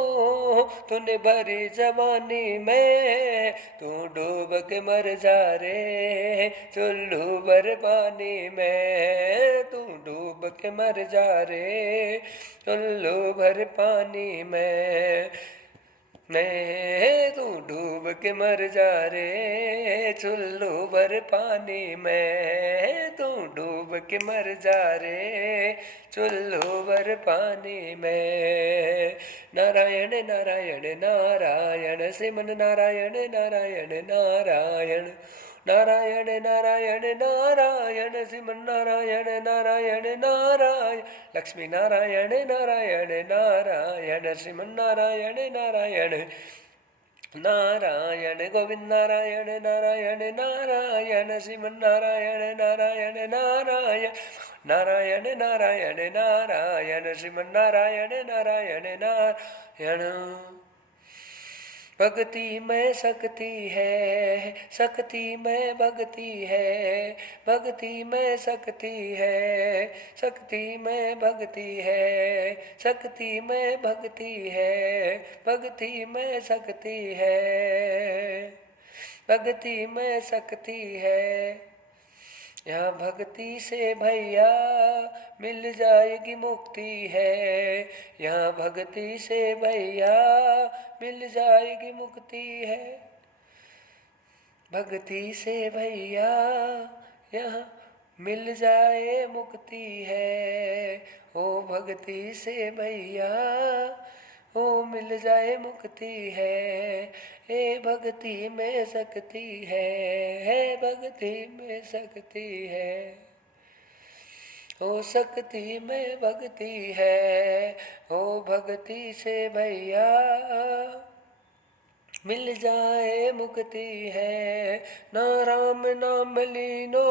तूने भरी जवानी में। तू डूब के मर जा रे चुल्लू भर पानी में। तू डूब के मर जा रे चुल्लू भर पानी में। मैं तू डूब के मर जा रे चुल्लू भर पानी में। तू डूब के मर जा रे चुल्लू भर पानी में। नारायण नारायण नारायण श्रीमन नारायण नारायण नारायण नारायण नारायण नारायण श्रीमन नारायण नारायण नारायण लक्ष्मी नारायण नारायण नारायण श्रीमन नारायण नारायण नारायण गोविंद नारायण नारायण नारायण श्रीमन नारायण नारायण नारायण नारायण नारायण नारायण श्रीमन नारायण नारायण नारायण। भक्ति में शक्ति है, शक्ति में भक्ति है, भक्ति में शक्ति है, शक्ति में भक्ति है, शक्ति में भक्ति है, भक्ति में शक्ति है, भक्ति में शक्ति है। यहाँ भक्ति से भैया मिल जाएगी मुक्ति है। यहाँ भक्ति से भैया मिल जाएगी मुक्ति है। भक्ति से भैया यहाँ मिल जाए मुक्ति है। ओ भक्ति से भैया ओ मिल जाए मुक्ति है। हे भक्ति में शक्ति है, भक्ति में शक्ति है। ओ शक्ति में भक्ति है, ओ भक्ति से भैया मिल जाए मुक्ति है। ना राम नाम लीनो,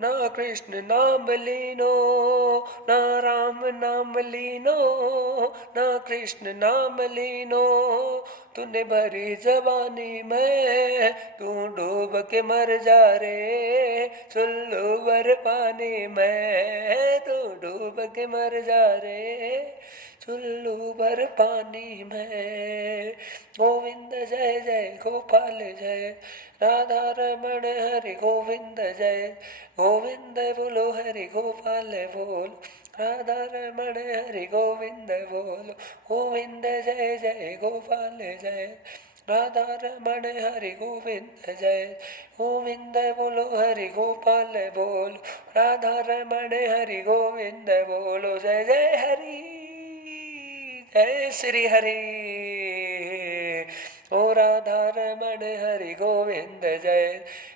ना कृष्ण नाम लीनो, ना राम नाम लीनो, ना कृष्ण नाम लीनो, तूने भरी जवानी में। तू डूब के मर जा रे चुल्लू भर पानी में। तू डूब के मर जा रे चुल्लू भर पानी में। गोविंद जय जय गोपाल जय, राधा रमण हरि गोविंद जय। गोविंद बोलो हरि गोपाल बोल, राधा रमण हरि गोविंद बोल। गोविंद जय जय गोपाल जय, राधा रमण हरि गोविंद जय। गोविंद बोलो हरि गोपाल बोल, राधा रमण हरि गोविंद बोलो। जय जय हरि जय श्री हरि। ओ राधा रमण हरि गोविंद जय।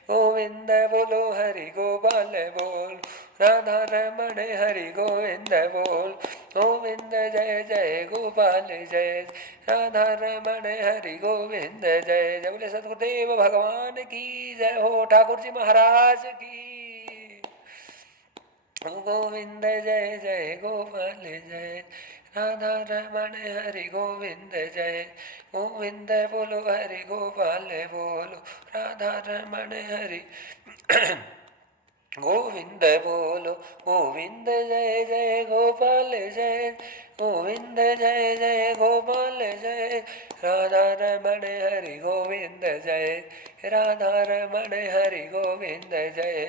गोविंद बोलो हरि गोपाल बोल, राधा रमण हरि गोविंद बोल। गोविंद जय जय गोपाल जय, राधा रमण हरि गोविंद जय। जय बोले सतगुरुदेव भगवान की जय हो, ठाकुर जी महाराज की। गोविंद जय जय गोपाल जय, राधा रमण हरि गोविंद जय। गोविंद बोलो हरि गोपाल बोलो, राधा रमण हरि गोविंद बोलो। गोविंद जय जय गोपाल जय, गोविंद जय जय गोपाल जय। राधा रमण हरि गोविंद जय, राधा रमण हरि गोविंद जय।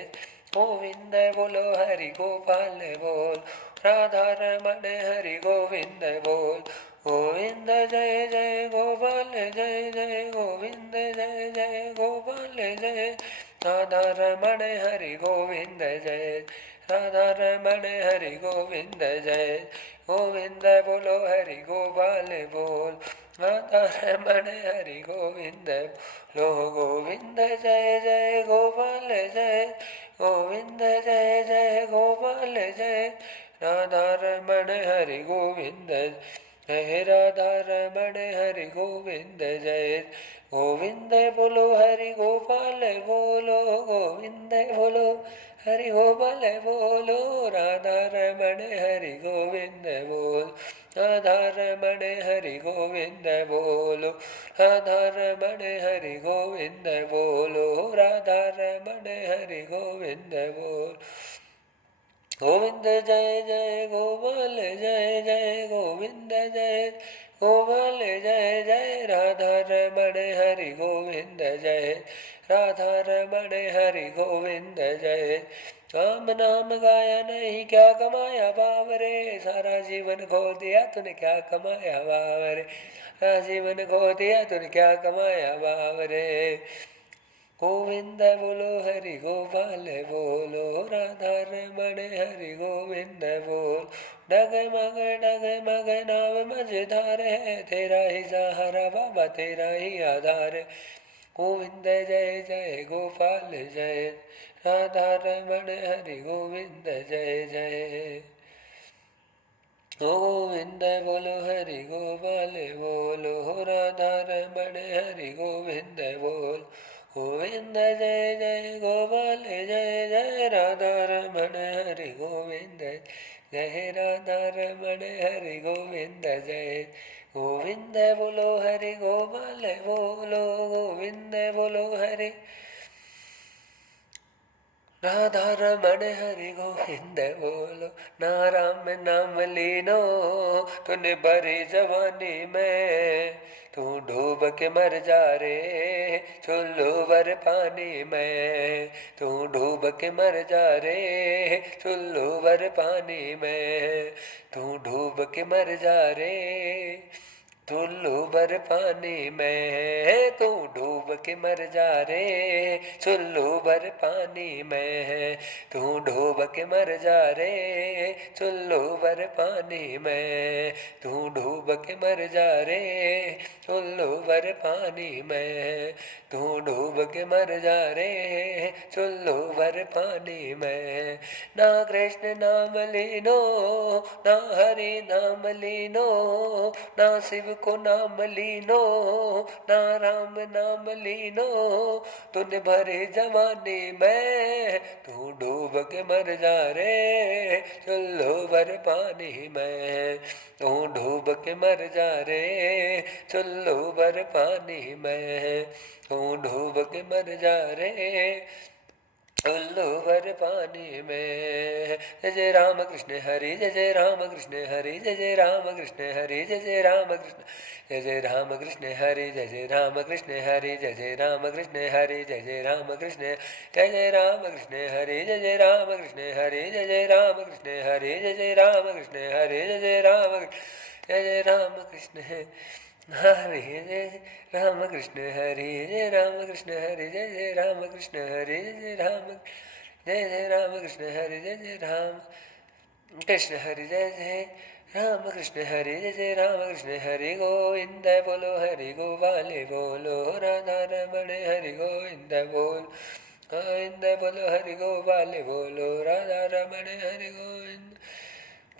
गोविंद बोलो हरि गोपाल बोल, राधा रमण हरि गोविंद बोल। गोविंद जय जय गोपाल जय जय, गोविंद जय जय गोपाल जय। राधा रमण हरि गोविंद जय, राधा रमण हरि गोविंद जय। गोविंद बोलो हरि गोपाल बोल, राधा रमण हरि गोविंद बोलो। गोविंद जय जय गोपाल जय, गोविंद जय जय गोपाल जय। राधा रमण हरि गोविंद जय राधा रमण हरि गोविंद जय गोविंद बोलो हरि गोपाल बोलो गोविंद बोलो हरि गोपाल बोलो राधा रमण हरि गोविंद बोल राधा रमण हरि गोविंद बोलो राधा रमण हरि गोविंद बोलो राधा रमण हरि गोविंद बोल गोविंद जय जय गोपाल जय जय गोविंद जय गोपाल जय जय राधा रमण हरि गोविंद जय राधा रमण हरि गोविंद जय राम नाम गाया नहीं क्या कमाया बावरे सारा जीवन खो दिया तूने क्या कमाया बावरे सारा जीवन खो दिया तूने क्या कमाया बावरे गोविंद बोलो हरि गोपाल बोलो राधा रमण हरि गोविंद बोल डग मग नाम मझधार है तेरा ही सहारा बाबा तेरा ही आधार गोविंद जय जय गोपाल जय राधा रमण हरि गोविंद जय जय गोविंद बोलो हरि गोपाल बोलो राधा रमण हरि गोविंद बोल गोविंद जय जय गोपाल जय जय राधा रमण हरि गोविंद जय राधा रमण हरि गोविंद जय गोविंद बोलो हरि गोपाल बोलो गोविंद बोलो हरि राधा रमण हरि गोविंद बोलो ना राम नाम लीनो तूने भरी जवानी में तू डूब के मर जा रे चुल्लू भर पानी में तू डूब के मर जा रे चुल्लू भर पानी में तू डूब के मर जा रे चुल्लू भर पानी में तू डूब के मर जा रे चुल्लू भर पानी में तू डूब के मर जा रे चुल्लू भर पानी में तू डूब के मर जा रे चुल्लू भर पानी में तू डूब के मर जा रे चुल्लू भर पानी में ना कृष्ण नाम लीनो ना हरि नाम लीनो ना शिव को नाम लीनो ना राम नाम लीनो तूने भरे जवानी में तू डूब के मर जा रे चुल्लू भर पानी में तू डूब के मर जा रे चुल्लू भर पानी में तू डूब के मर जा रे चुल्लू भर पानी में जय जय राम कृष्ण हरि जय जय राम कृष्ण हरि जय जय राम कृष्ण हरि जय जय राम कृष्ण जय जय राम कृष्ण हरि जय जय राम कृष्ण हरि जय जय राम कृष्ण हरि जय जय राम कृष्ण जय जय राम कृष्ण हरि जय जय राम कृष्ण हरि जय जय राम कृष्ण हरि जय जय राम कृष्ण हरि जय जय राम कृष्ण हरे जय राम कृष्ण हरे जय राम कृष्ण हरे जय जय राम कृष्ण हरे जय जय राम कृष्ण हरे जय जय राम कृष्ण हरे जय जय राम कृष्ण हरे जय जय राम कृष्ण हरे गोविंद बोलो हरि गोपाले बोलो राधा रमण हरि गोविंद बोल गोविंद बोलो हरि गोपाले बोलो राधा रमण हरि गोविंद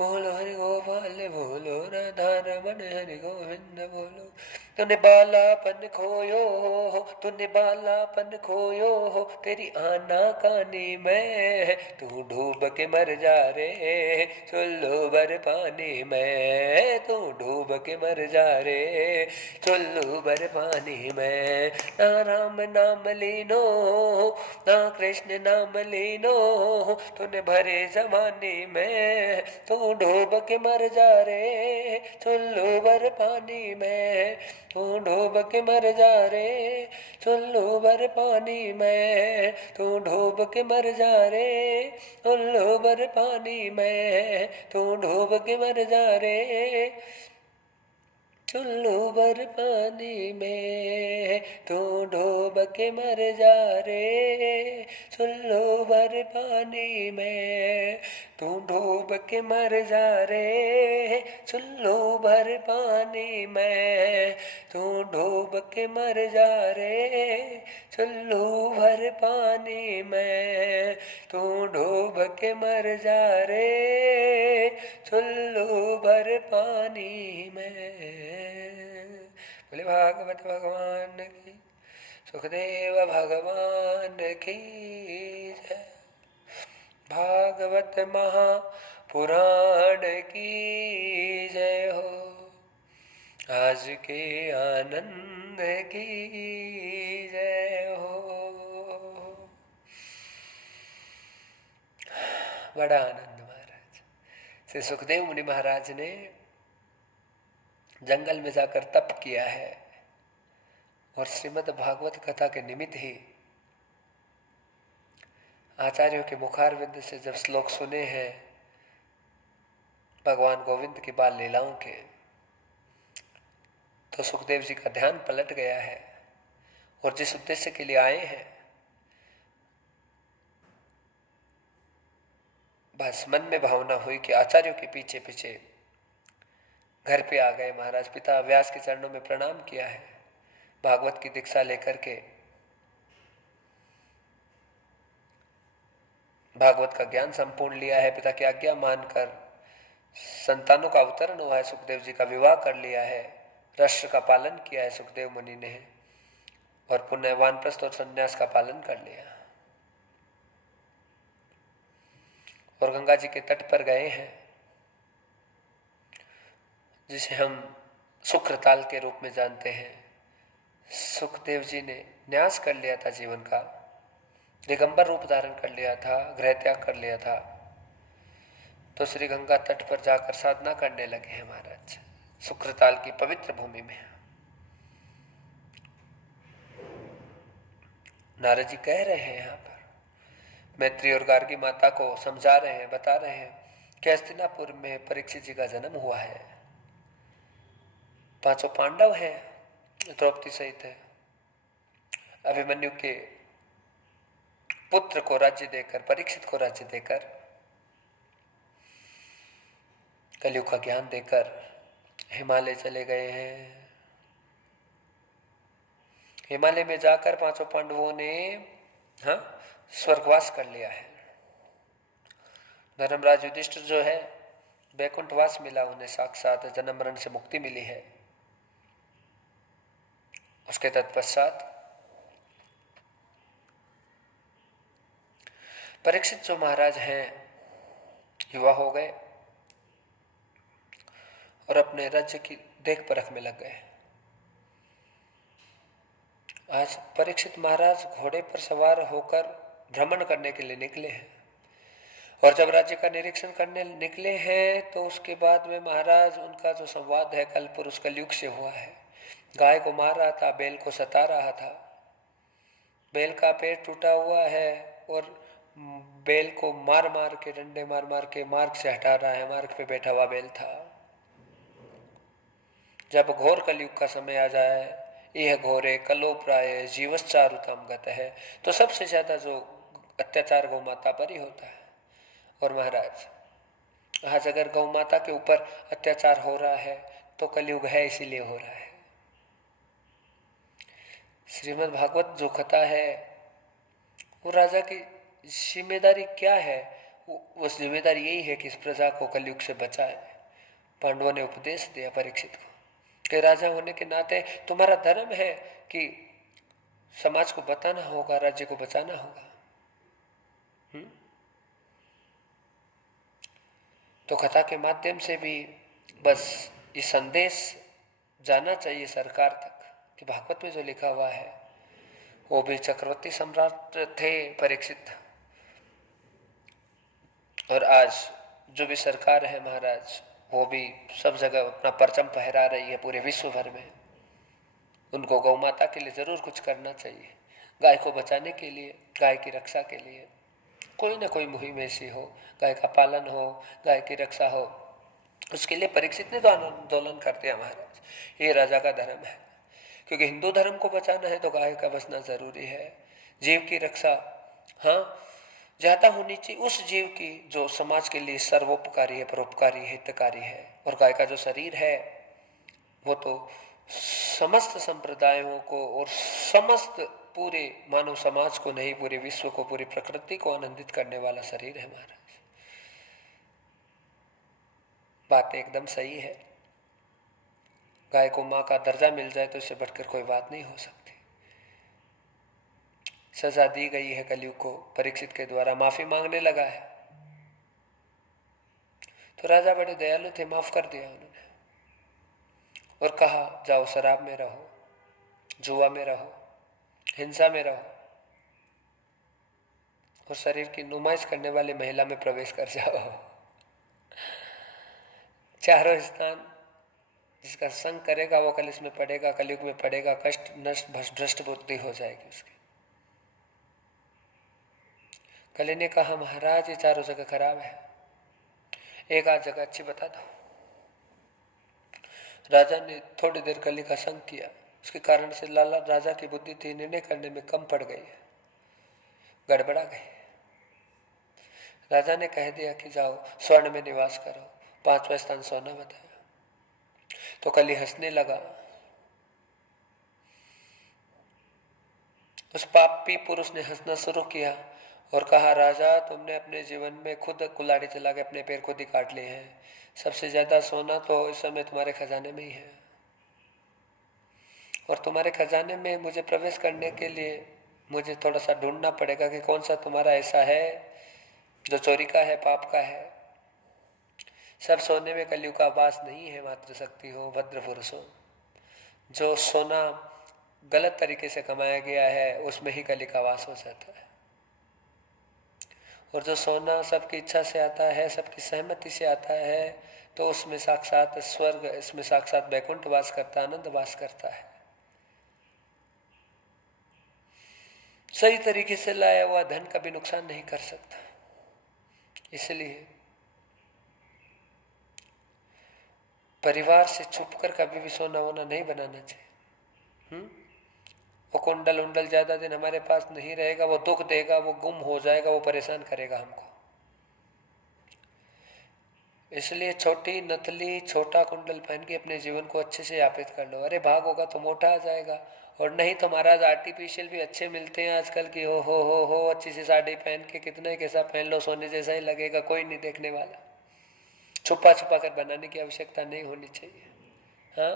बोलो हरि गोपाल बोलो राधा रमण हरि गोविंद बोलो तूने बालापन खोयो हो तूने बालापन खोयो हो तेरी आना कानी में तू डूब के मर जा रे चुल्लू भर पानी में तू डूब के मर जा रे चुल्लू भर पानी में ना राम नाम लीनो ना कृष्ण नाम लीनो तूने भरे जमाने में तू डूब के मर जा रे चुल्लू भर पानी में तू डूब के मर जा रे चुल्लू भर पानी में तू डूब के मर जा रे चुल्लू भर पानी में तू डूब के मर जा रे चुल्लू भर पानी में तू डूब के मर जा रे चुल्लू भर पानी में तू डूब के मर जा रे चुल्लू भर पानी में तू डूब के मर जा रे चुल्लू भर पानी में तू डूब के मर जा रे, चुल्लू भर पानी में। बोले भागवत भगवान की, सुखदेव भगवान की जय। भागवत महापुराण की जय हो, आज के आनंद की जय हो। बड़ा आनंद महाराज। श्री सुखदेव मुनि महाराज ने जंगल में जाकर तप किया है और श्रीमद् भागवत कथा के निमित्त ही आचार्यों के मुखारविंद से जब श्लोक सुने हैं भगवान गोविंद की बाल लीलाओं के, तो सुखदेव जी का ध्यान पलट गया है और जिस उद्देश्य के लिए आए हैं बस मन में भावना हुई कि आचार्यों के पीछे पीछे घर पे आ गए। महाराज पिता व्यास के चरणों में प्रणाम किया है, भागवत की दीक्षा लेकर के भागवत का ज्ञान संपूर्ण लिया है, पिता की आज्ञा मानकर संतानों का अवतरण हुआ है, सुखदेव जी का विवाह कर लिया है, राष्ट्र का पालन किया है सुखदेव मुनि ने और पुनः वानप्रस्थ और संन्यास का पालन कर लिया और गंगा जी के तट पर गए हैं जिसे हम शुक्रताल के रूप में जानते हैं। सुखदेव जी ने न्यास कर लिया था जीवन का, दिगंबर रूप धारण कर लिया था, गृह त्याग कर लिया था, तो श्री गंगा तट पर जाकर साधना करने लगे हैं महाराज, शुक्रताल की पवित्र भूमि में। नारद जी कह रहे हैं यहाँ पर, मैत्री और गार्गी माता को समझा रहे हैं, बता रहे हैं कि हस्तिनापुर में परीक्षित जी का जन्म हुआ है, पांचों पांडव हैं, द्रौपदी सहित है, अभिमन्यु के पुत्र को राज्य देकर, परीक्षित को राज्य देकर, कलयुग का ज्ञान देकर हिमालय चले गए हैं। हिमालय में जाकर पांचों पांडवों ने स्वर्गवास कर लिया है। धर्मराज युधिष्ठिर जो है वैकुंठवास मिला उन्हें, साक्षात जन्म मरण से मुक्ति मिली है। उसके तत्पश्चात परीक्षित जो महाराज हैं युवा हो गए और अपने राज्य की देख परख में लग गए। आज परीक्षित महाराज घोड़े पर सवार होकर भ्रमण करने के लिए निकले हैं और जब राज्य का निरीक्षण करने निकले हैं तो उसके बाद में महाराज उनका जो संवाद है कल पुरुष कलयुग से हुआ है। गाय को मार रहा था, बैल को सता रहा था, बैल का पेट टूटा हुआ है और बैल को मार मार के, डंडे मार मार के मार्ग से हटा रहा है, मार्ग पे बैठा हुआ बैल था। जब घोर कलयुग का समय आ जाए, यह घोरे कलो प्राय जीवश्चारुतम गत है, तो सबसे ज्यादा जो अत्याचार गौ माता पर ही होता है। और महाराज आज अगर गौ माता के ऊपर अत्याचार हो रहा है तो कलयुग है, इसीलिए हो रहा है। श्रीमद् भागवत जो कथा है वो राजा की जिम्मेदारी क्या है, वो जिम्मेदारी यही है कि इस प्रजा को कलयुग से बचाए। पांडवों ने उपदेश दिया परीक्षित को कि राजा होने के नाते तुम्हारा धर्म है कि समाज को बताना होगा, राज्य को बचाना होगा। तो कथा के माध्यम से भी बस ये संदेश जाना चाहिए सरकार तक कि भागवत में जो लिखा हुआ है, वो भी चक्रवर्ती सम्राट थे परीक्षित, और आज जो भी सरकार है महाराज वो भी सब जगह अपना परचम फहरा रही है पूरे विश्व भर में। उनको गौ माता के लिए जरूर कुछ करना चाहिए, गाय को बचाने के लिए, गाय की रक्षा के लिए कोई ना कोई मुहिम ऐसी हो, गाय का पालन हो, गाय की रक्षा हो, उसके लिए परीक्षित ने तो आंदोलन करते हैं महाराज। ये राजा का धर्म है, क्योंकि हिंदू धर्म को बचाना है तो गाय का बचना जरूरी है। जीव की रक्षा ज्यादा होनी चाहिए उस जीव की जो समाज के लिए सर्वोपकारी है, परोपकारी है, हितकारी है। और गाय का जो शरीर है वो तो समस्त संप्रदायों को और समस्त पूरे मानव समाज को नहीं, पूरे विश्व को, पूरी प्रकृति को आनंदित करने वाला शरीर है महाराज। बात एकदम सही है। गाय को माँ का दर्जा मिल जाए तो इससे बढ़कर कोई बात नहीं हो सकती। सजा दी गई है कलयुग को, परीक्षित के द्वारा माफी मांगने लगा है। तो राजा बड़े दयालु थे, माफ कर दिया उन्होंने और कहा जाओ शराब में रहो, जुआ में रहो, हिंसा में रहो और शरीर की नुमाइश करने वाली महिला में प्रवेश कर जाओ। चारों स्थान जिसका संग करेगा वो कल इसमें पड़ेगा, कलयुग में पड़ेगा, कष्ट नष्ट भ्रष्ट बुद्धि हो जाएगी उसकी। कली ने कहा महाराज ये चारों जगह खराब है, एक आध जगह अच्छी बता दो। राजा ने थोड़ी देर कली का संग किया, उसके कारण से लाला राजा की बुद्धि थी निर्णय करने में कम पड़ गई है, गड़बड़ा गई। राजा ने कह दिया कि जाओ स्वर्ण में निवास करो, 5वां स्थान सोना बताया। तो कली हंसने लगा। उस पापी पुरुष ने हंसना शुरू किया और कहा राजा तुमने अपने जीवन में खुद कुल्हाड़ी चला के अपने पैर खुद ही काट लिए हैं। सबसे ज्यादा सोना तो इस समय तुम्हारे खजाने में ही है और तुम्हारे खजाने में मुझे प्रवेश करने के लिए मुझे थोड़ा सा ढूंढना पड़ेगा कि कौन सा तुम्हारा ऐसा है जो चोरी का है, पाप का है। सब सोने में कलयुग का वास नहीं है, मात्र शक्ति हो, भद्र पुरुष हो। जो सोना गलत तरीके से कमाया गया है उसमें ही कली का वास हो जाता है और जो सोना सबकी इच्छा से आता है, सबकी सहमति से आता है तो उसमें साक्षात स्वर्ग, इसमें साक्षात वैकुंठ वास करता, आनंद वास करता है। सही तरीके से लाया हुआ धन कभी नुकसान नहीं कर सकता। इसलिए परिवार से छुपकर कभी भी सोना वोना नहीं बनाना चाहिए। वो कुंडल उंडल ज्यादा दिन हमारे पास नहीं रहेगा, वो दुख देगा, वो गुम हो जाएगा, वो परेशान करेगा हमको। इसलिए छोटी नथली, छोटा कुंडल पहन के अपने जीवन को अच्छे से यापित कर लो। अरे भाग होगा तो मोटा आ जाएगा। और नहीं तो महाराज आर्टिफिशियल भी अच्छे मिलते हैं आजकल की, हो अच्छी सी साड़ी पहन के कितना कैसा पहन लो, सोने जैसा ही लगेगा, कोई नहीं देखने वाला। छुपा छुपा कर बनाने की आवश्यकता नहीं होनी चाहिए। हाँ,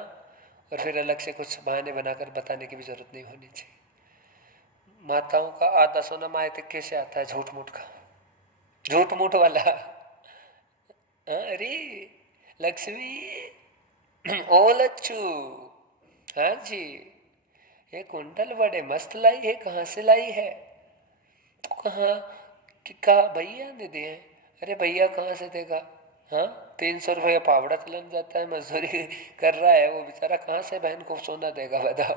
और फिर अलग से कुछ बहाने बनाकर बताने की भी जरूरत नहीं होनी चाहिए। माताओं का आधा सोना माए तिक्के से आता है, झूठ मूठ का, झूठ मूठ वाला। अरे लक्ष्मी ओ लच्चू, हाँ जी ये कुंडल बड़े मस्त लाई है, कहाँ से लाई है? तो कहा भैया ने दिए। अरे भैया कहाँ से देगा? हाँ 300 रुपये पावड़ा चलन जाता है, मजदूरी कर रहा है वो बेचारा, कहाँ से बहन को सोना देगा बताओ।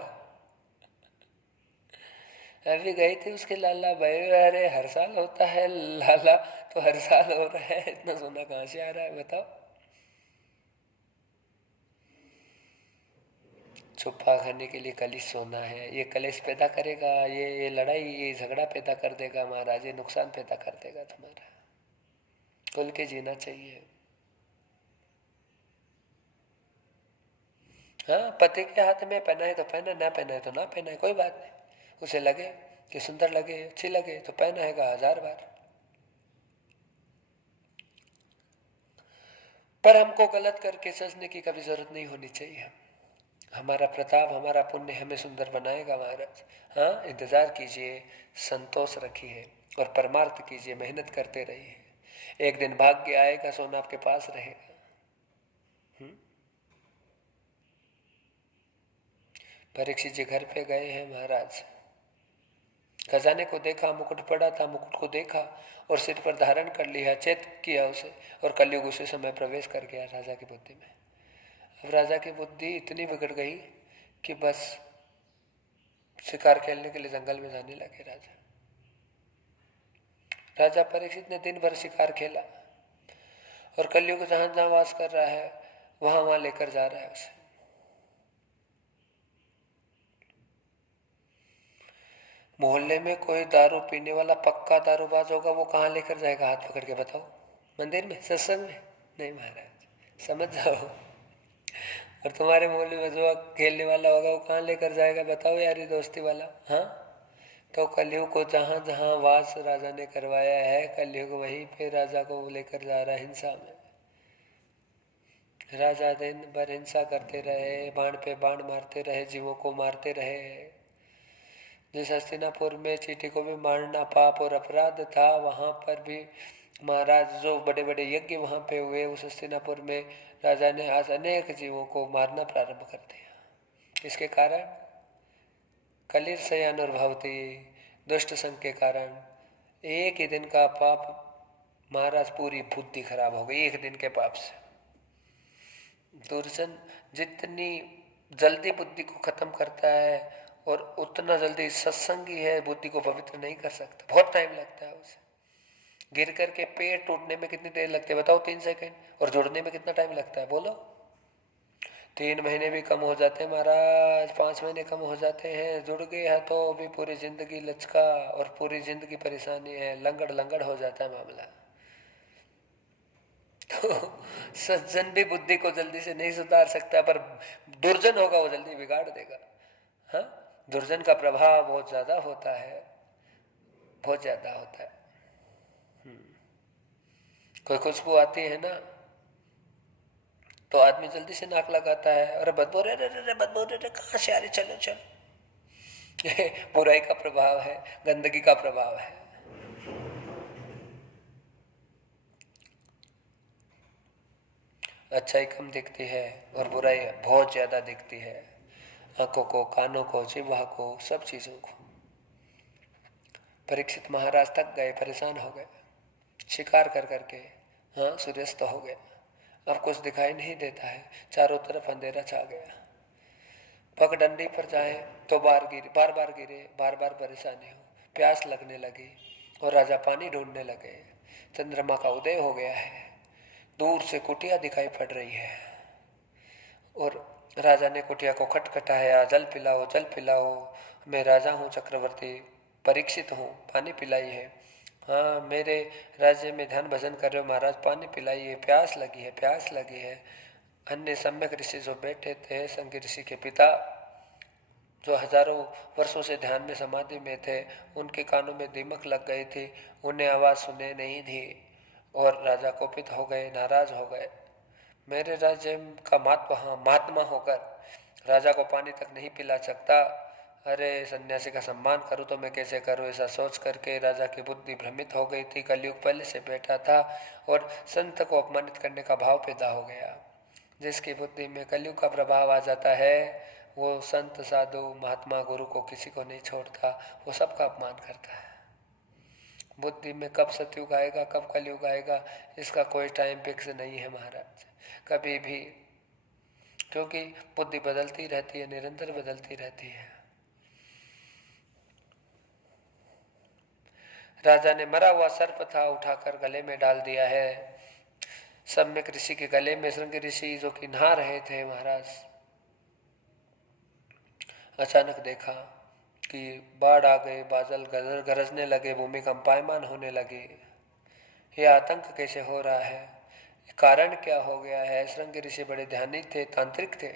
अभी गई थी उसके लाला भाई, अरे हर साल होता है लाला, तो हर साल हो रहा है, इतना सोना कहाँ से आ रहा है बताओ। छुपा खाने के लिए कलिश सोना है, ये कलेश पैदा करेगा, ये लड़ाई, ये झगड़ा पैदा कर देगा महाराज, ये नुकसान पैदा कर देगा तुम्हारा। खुल के जीना चाहिए। हाँ, पति के हाथ में पहना है तो पहना, ना पहना है तो ना पहना है, कोई बात नहीं। उसे लगे कि सुंदर लगे, अच्छी लगे तो पहनाएगा 1000 बार। पर हमको गलत करके सजने की कभी जरूरत नहीं होनी चाहिए। हमारा प्रताप, हमारा पुण्य हमें सुंदर बनाएगा महाराज। हाँ, इंतजार कीजिए, संतोष रखिए और परमार्थ कीजिए, मेहनत करते रहिए। एक दिन भाग्य आएगा, सोना आपके पास रहेगा। परीक्षित जी घर पे गए हैं महाराज, खजाने को देखा, मुकुट पड़ा था, मुकुट को देखा और सिर पर धारण कर लिया, चेत किया उसे, और कलयुग उसी समय प्रवेश कर गया राजा की बुद्धि में। अब राजा की बुद्धि इतनी बिगड़ गई कि बस शिकार खेलने के लिए जंगल में जाने लगे राजा। राजा परीक्षित ने दिन भर शिकार खेला और कलयुग जहां जहां वास कर रहा है वहां वहां लेकर जा रहा है उसे। मोहल्ले में कोई दारू पीने वाला पक्का दारूबाज होगा, वो कहाँ लेकर जाएगा हाथ पकड़ के बताओ? मंदिर में, सत्संग में? नहीं महाराज, समझ जाओ। और तुम्हारे मोहल्ले में जो खेलने वाला होगा वो कहाँ लेकर जाएगा बताओ? यारी दोस्ती वाला। हाँ, तो कलयुग को जहाँ जहाँ वास राजा ने करवाया है, कलयुग वहीं पे राजा को लेकर जा रहा है हिंसा में। राजा दिन भर हिंसा करते रहे, बाण पे बाण मारते रहे, जीवों को मारते रहे। जिस हस्तिनापुर में चींटी को भी मारना पाप और अपराध था, वहां पर भी महाराज जो बड़े बड़े यज्ञ वहां पे हुए, उस हस्तिनापुर में राजा ने आज अनेक जीवों को मारना प्रारंभ कर दिया। इसके कारण कलिर शयानुर्भवती, दुष्ट संघ के कारण एक ही दिन का पाप, महाराज पूरी बुद्धि खराब हो गई एक दिन के पाप से। दुर्जन जितनी जल्दी बुद्धि को खत्म करता है और उतना जल्दी सत्संगी है बुद्धि को पवित्र नहीं कर सकता, बहुत टाइम लगता है उसे। गिर करके पेड़ टूटने में कितनी देर लगती है बताओ? 3 सेकंड। और जुड़ने में कितना टाइम लगता है बोलो? 3 महीने भी कम हो जाते हैं महाराज, 5 महीने कम हो जाते हैं। जुड़ गए हैं तो भी पूरी जिंदगी लचका और पूरी जिंदगी परेशानी है, लंगड़ लंगड़ हो जाता है मामला। तो सज्जन भी बुद्धि को जल्दी से नहीं सुधार सकता, पर दुर्जन होगा वो जल्दी बिगाड़ देगा। हाँ, दुर्जन का प्रभाव बहुत ज्यादा होता है, बहुत ज्यादा होता है। कोई खुशबू आती है ना तो आदमी जल्दी से नाक लगाता है, अरे बदबू रे रे रे बदबू रे रे, कहाँ से आ रही, चलो चलो। बुराई का प्रभाव है, गंदगी का प्रभाव है। अच्छाई कम दिखती है और बुराई बहुत ज्यादा दिखती है, आंखों को, कानों को, जिह्वा को, सब चीजों को। परीक्षित महाराज थक गए, परेशान हो गए शिकार कर करके। हाँ, सूर्यास्त हो गया, अब कुछ दिखाई नहीं देता है, चारों तरफ अंधेरा छा गया। पगडंडी पर जाए तो बार बार गिरे, बार बार परेशानी हो, प्यास लगने लगी और राजा पानी ढूंढने लगे। चंद्रमा का उदय हो गया है, दूर से कुटिया दिखाई पड़ रही है और राजा ने कुटिया को खटखटाया, जल पिलाओ जल पिलाओ, मैं राजा हूँ, चक्रवर्ती परीक्षित हूँ, पानी पिलाइए। हाँ, मेरे राज्य में ध्यान भजन कर रहे हो महाराज, पानी पिलाइए, प्यास लगी है, प्यास लगी है। अन्य सम्यक ऋषि जो बैठे थे, संघ ऋषि के पिता, जो हजारों वर्षों से ध्यान में समाधि में थे, उनके कानों में दीमक लग गई थी, उन्हें आवाज सुने नहीं थी और राजा कोपित हो गए, नाराज हो गए। मेरे राज्य का महात्मा होकर राजा को पानी तक नहीं पिला सकता, अरे सन्यासी का सम्मान करूं तो मैं कैसे करूं, ऐसा सोच करके राजा की बुद्धि भ्रमित हो गई थी। कलयुग पहले से बैठा था और संत को अपमानित करने का भाव पैदा हो गया। जिसकी बुद्धि में कलयुग का प्रभाव आ जाता है, वो संत साधु महात्मा गुरु को किसी को नहीं छोड़ता, वो सबका अपमान करता है। बुद्धि में कब सतयुग आएगा, कब कलयुग आएगा, इसका कोई टाइम फिक्स नहीं है महाराज, कभी भी, क्योंकि बुद्धि बदलती रहती है, निरंतर बदलती रहती है। राजा ने मरा हुआ सर्प था उठाकर गले में डाल दिया है। सम्यक ऋषि के गले में श्रृंग ऋषि जो कि नहा रहे थे महाराज, अचानक देखा कि बाढ़ आ गई, बादल गरजने लगे, भूमि कंपायमान होने लगी। यह आतंक कैसे हो रहा है, कारण क्या हो गया है? श्रृंग ऋषि बड़े ध्यानी थे, तांत्रिक थे,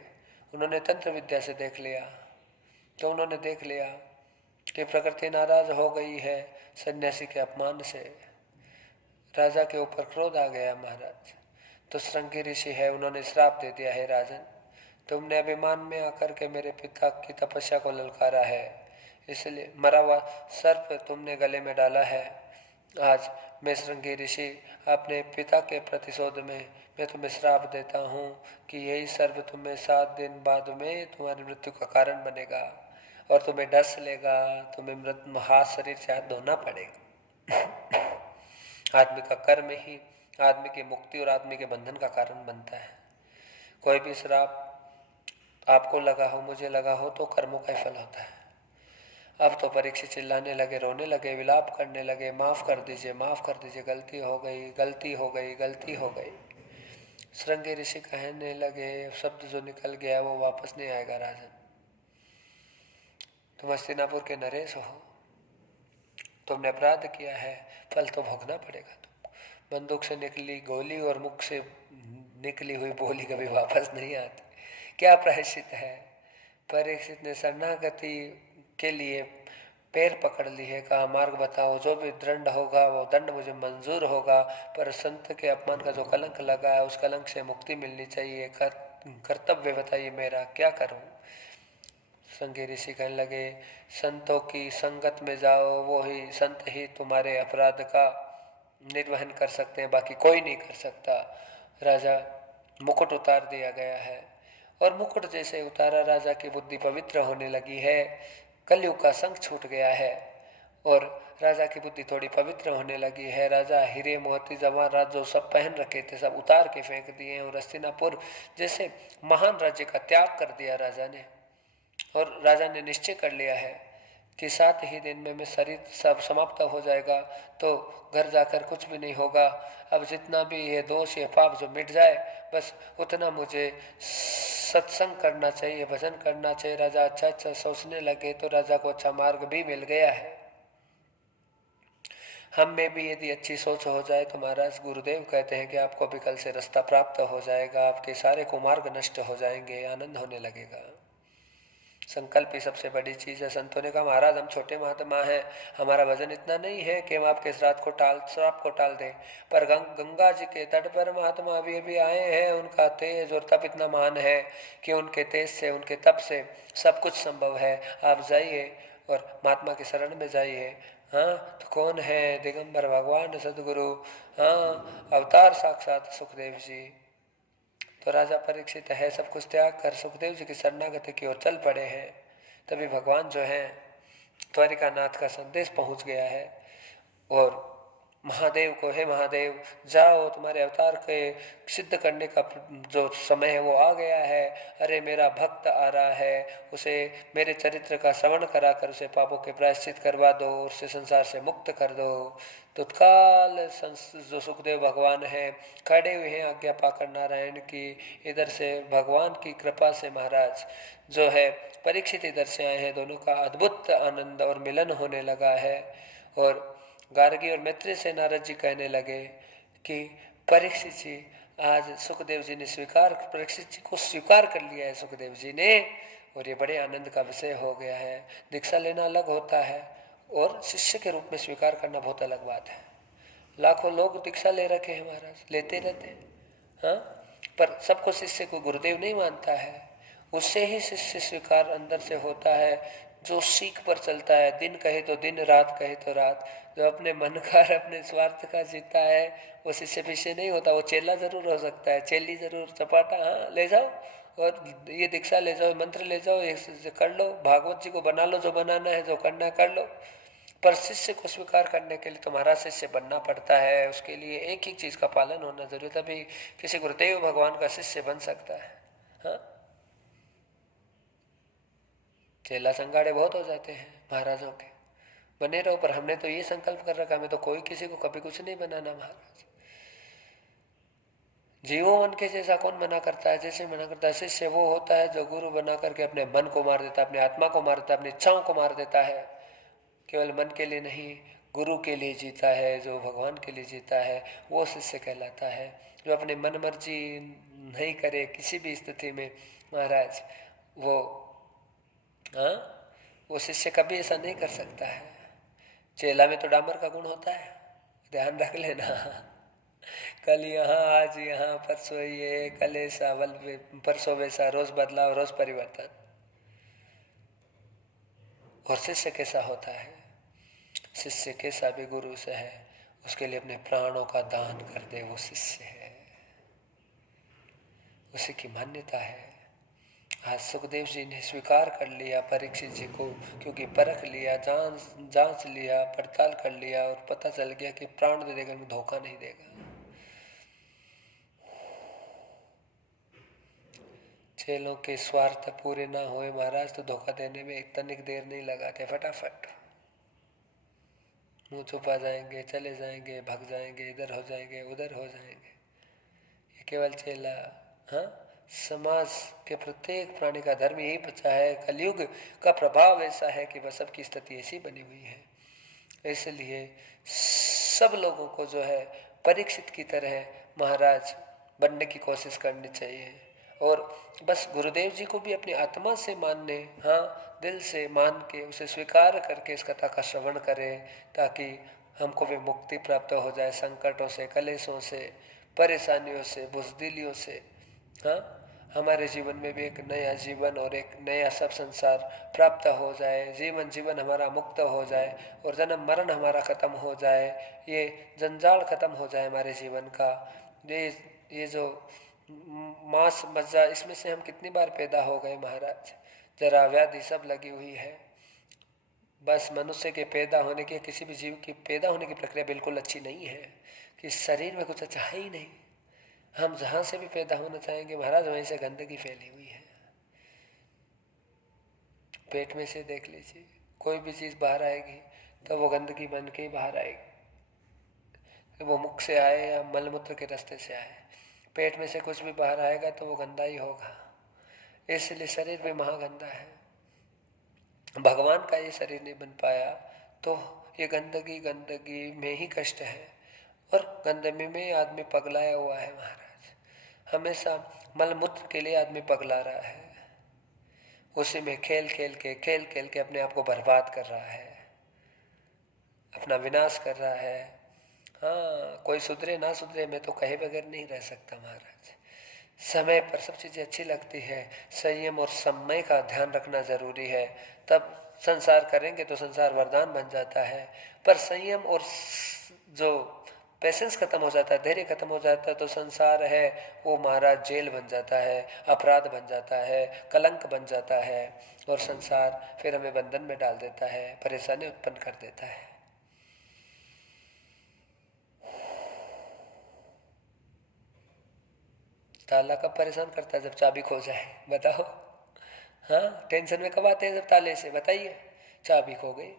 उन्होंने तंत्र विद्या से देख लिया। तो उन्होंने देख लिया कि प्रकृति नाराज हो गई है सन्यासी के अपमान से। राजा के ऊपर क्रोध आ गया महाराज। तो श्रृंगी ऋषि है, उन्होंने श्राप दे दिया है, राजन तुमने अभिमान में आकर के मेरे पिता की तपस्या को ललकारा है, इसलिए मरा हुआ सर्प तुमने गले में डाला है। आज मैं श्रृंगी ऋषि अपने पिता के प्रतिशोध में मैं तुम्हें श्राप देता हूँ कि यही सर्प तुम्हें 7 दिन बाद में तुम्हारी मृत्यु का कारण बनेगा और तुम्हें डस लेगा, तुम्हें मृत हाथ शरीर से हाथ धोना पड़ेगा। आदमी का कर्म ही आदमी की मुक्ति और आदमी के बंधन का कारण बनता है। कोई भी श्राप आपको लगा हो, मुझे लगा हो, तो कर्मों का ही फल होता है। अब तो परीक्षित चिल्लाने लगे, रोने लगे, विलाप करने लगे, माफ कर दीजिए, माफ कर दीजिए, गलती हो गई, गलती हो गई, गलती हो गई। श्रृंगी ऋषि कहने लगे, शब्द जो निकल गया वो वापस नहीं आएगा राजन, तुम हस्तिनापुर के नरेश हो, तुमने अपराध किया है, फल तो भोगना पड़ेगा। तुम बंदूक से निकली गोली और मुख से निकली हुई बोली कभी वापस नहीं आती। क्या प्रायश्चित है? परीक्षित ने शरणागति के लिए पैर पकड़ लिए, कहा मार्ग बताओ, जो भी दंड होगा वो दंड मुझे मंजूर होगा, पर संत के अपमान का जो कलंक लगा है उस कलंक से मुक्ति मिलनी चाहिए। कर्तव्य बताइए मेरा, क्या करूं? संगी ऋषि कहने लगे, संतों की संगत में जाओ, वो ही संत ही तुम्हारे अपराध का निर्वहन कर सकते हैं, बाकी कोई नहीं कर सकता। राजा मुकुट उतार दिया गया है, और मुकुट जैसे उतारा राजा की बुद्धि पवित्र होने लगी है, कलयुग का संग छूट गया है और राजा की बुद्धि थोड़ी पवित्र होने लगी है। राजा हीरे मोती जवाहरात जो सब पहन रखे थे सब उतार के फेंक दिए, और हस्तिनापुर जैसे महान राज्य का त्याग कर दिया राजा ने, और राजा ने निश्चय कर लिया है कि 7 ही दिन में शरीर सब समाप्त हो जाएगा, तो घर जाकर कुछ भी नहीं होगा। अब जितना भी ये दोष ये पाप जो मिट जाए, बस उतना मुझे सत्संग करना चाहिए, भजन करना चाहिए। राजा अच्छा अच्छा सोचने लगे तो राजा को अच्छा मार्ग भी मिल गया है। हम में भी यदि अच्छी सोच हो जाए तो महाराज गुरुदेव कहते हैं कि आपको भी कल से रास्ता प्राप्त हो जाएगा, आपके सारे कुमार्ग नष्ट हो जाएंगे, आनंद होने लगेगा। संकल्प ही सबसे बड़ी चीज है। संतों ने कहा महाराज हम छोटे महात्मा हैं, हमारा वजन इतना नहीं है कि हम आपके श्राप को टाल दें, पर गंगा जी के तट पर महात्मा अभी अभी आए हैं, उनका तेज और तप इतना महान है कि उनके तेज से उनके तप से सब कुछ संभव है। आप जाइए और महात्मा की शरण में जाइए। हाँ तो कौन है? दिगंबर भगवान सदगुरु, हाँ अवतार साक्षात सुखदेव जी। तो राजा परीक्षित है सब कुछ त्याग कर सुखदेव जी की शरणागति की ओर चल पड़े हैं। तभी भगवान जो है द्वारिका नाथ का संदेश पहुंच गया है, और महादेव को, हे महादेव जाओ तुम्हारे अवतार के सिद्ध करने का जो समय है वो आ गया है। अरे मेरा भक्त आ रहा है, उसे मेरे चरित्र का श्रवण करा कर उसे पापों के प्रायश्चित करवा दो, उससे संसार से मुक्त कर दो। तत्काल जो सुखदेव भगवान हैं खड़े हुए हैं आज्ञा पाकर नारायण की। इधर से भगवान की कृपा से महाराज जो है परीक्षित इधर से आए हैं, दोनों का अद्भुत आनंद और मिलन होने लगा है। और गार्गी और मैत्री से नारद जी कहने लगे कि परीक्षित जी आज सुखदेव जी ने परीक्षित जी को स्वीकार कर लिया है सुखदेव जी ने, और ये बड़े आनंद का विषय हो गया है। दीक्षा लेना अलग होता है और शिष्य के रूप में स्वीकार करना बहुत अलग बात है। लाखों लोग दीक्षा ले रखे हैं महाराज, लेते रहते हैं, हाँ, पर सबको शिष्य को गुरुदेव नहीं मानता है। उससे ही शिष्य स्वीकार अंदर से होता है जो सीख पर चलता है, दिन कहे तो दिन, रात कहे तो रात। जो अपने मन का अपने स्वार्थ का जीता है वो शिष्य पीछे नहीं होता। वो चेला जरूर हो सकता है, चेली जरूर, चपाटा, हाँ ले जाओ और ये दीक्षा ले जाओ, मंत्र ले जाओ, ये कर लो, भागवत जी को बना लो, जो बनाना है, जो करना है कर लो। पर शिष्य को स्वीकार करने के लिए तुम्हारा शिष्य बनना पड़ता है। उसके लिए एक ही चीज का पालन होना जरूरी, तभी किसी गुरुदेव भगवान का शिष्य बन सकता है। हाँ, चेला संगाड़े बहुत हो जाते हैं महाराजों के, बने रहो। पर हमने तो ये संकल्प कर रखा, हमें तो कोई किसी को कभी कुछ नहीं बनाना महाराज। जीवो मन के जैसा कौन मना करता है? जैसे मना करता है शिष्य वो होता है जो गुरु बना करके अपने मन को मार देता है, अपने आत्मा को मार देता है, अपनी इच्छाओं को मार देता है। केवल मन के लिए नहीं, गुरु के लिए जीता है, जो भगवान के लिए जीता है, वो शिष्य कहलाता है। जो अपने मन मर्जी नहीं करे किसी भी स्थिति में महाराज, हाँ, वो शिष्य कभी ऐसा नहीं कर सकता है। चेला में तो डामर का गुण होता है, ध्यान रख लेना। कल यहाँ, आज यहाँ, परसों ये, कल ऐसा, परसों वैसा, रोज बदलाव, रोज परिवर्तन। और शिष्य कैसा होता है? शिष्य कैसा भी गुरु से है, उसके लिए अपने प्राणों का दान कर दे, वो शिष्य है, उसी की मान्यता है। आज सुखदेव जी ने स्वीकार कर लिया परीक्षित जी को, क्योंकि परख लिया, जांच लिया, पड़ताल कर लिया, और पता चल गया कि प्राण दे देगा, धोखा नहीं देगा। चेलों के स्वार्थ पूरे ना हुए महाराज तो धोखा देने में तनिक देर नहीं लगाते, फटाफट मुंह छुपा जाएंगे, चले जाएंगे, भग जाएंगे, इधर हो जाएंगे, उधर हो जाएंगे। ये केवल चेला, हाँ, समाज के प्रत्येक प्राणी का धर्म यही बचा है। कलयुग का प्रभाव ऐसा है कि वह सबकी स्थिति ऐसी बनी हुई है। इसलिए सब लोगों को जो है परीक्षित की तरह महाराज बनने की कोशिश करनी चाहिए, और बस गुरुदेव जी को भी अपनी आत्मा से मानने, हाँ, दिल से मान के उसे स्वीकार करके इस कथा का श्रवण करें, ताकि हमको भी मुक्ति प्राप्त हो जाए संकटों से, कलेशों से, परेशानियों से, बुज़दिलियों से। हाँ, हमारे जीवन में भी एक नया जीवन और एक नया सब संसार प्राप्त हो जाए, जीवन हमारा मुक्त हो जाए और जन्म मरण हमारा खत्म हो जाए, ये जंजाल खत्म हो जाए हमारे जीवन का। ये जो मांस मज्जा, इसमें से हम कितनी बार पैदा हो गए महाराज, जरा व्याधि सब लगी हुई है। बस मनुष्य के पैदा होने की, किसी भी जीव की पैदा होने की प्रक्रिया बिल्कुल अच्छी नहीं है, कि शरीर में कुछ अच्छा है ही नहीं। हम जहाँ से भी पैदा होना चाहेंगे महाराज, वहीं से गंदगी फैली हुई है। पेट में से देख लीजिए, कोई भी चीज़ बाहर आएगी तो वो गंदगी बन के ही बाहर आएगी, वो मुख से आए या मलमूत्र के रास्ते से आए। पेट में से कुछ भी बाहर आएगा तो वो गंदा ही होगा। इसलिए शरीर भी महागंदा है। भगवान का ये शरीर नहीं बन पाया तो ये गंदगी में ही कष्ट है, और गंदगी में आदमी पगलाया हुआ है महाराज। हमेशा मलमूत्र के लिए आदमी पगला रहा है, उसी में खेल खेल के अपने आप को बर्बाद कर रहा है, अपना विनाश कर रहा है। हाँ, कोई सुधरे ना सुधरे, मैं तो कहे बगैर नहीं रह सकता महाराज। समय पर सब चीज़ें अच्छी लगती है, संयम और समय का ध्यान रखना जरूरी है। तब संसार करेंगे तो संसार वरदान बन जाता है, पर संयम और जो पेशेंस खत्म हो जाता है, धैर्य खत्म हो जाता है, तो संसार है वो महाराज जेल बन जाता है, अपराध बन जाता है, कलंक बन जाता है, और संसार फिर हमें बंधन में डाल देता है, परेशानी उत्पन्न कर देता है। ताला कब परेशान करता है? जब चाबी खो जाए, बताओ। हाँ, टेंशन में कब आते हैं? जब ताले से, बताइए। चाबी खो गई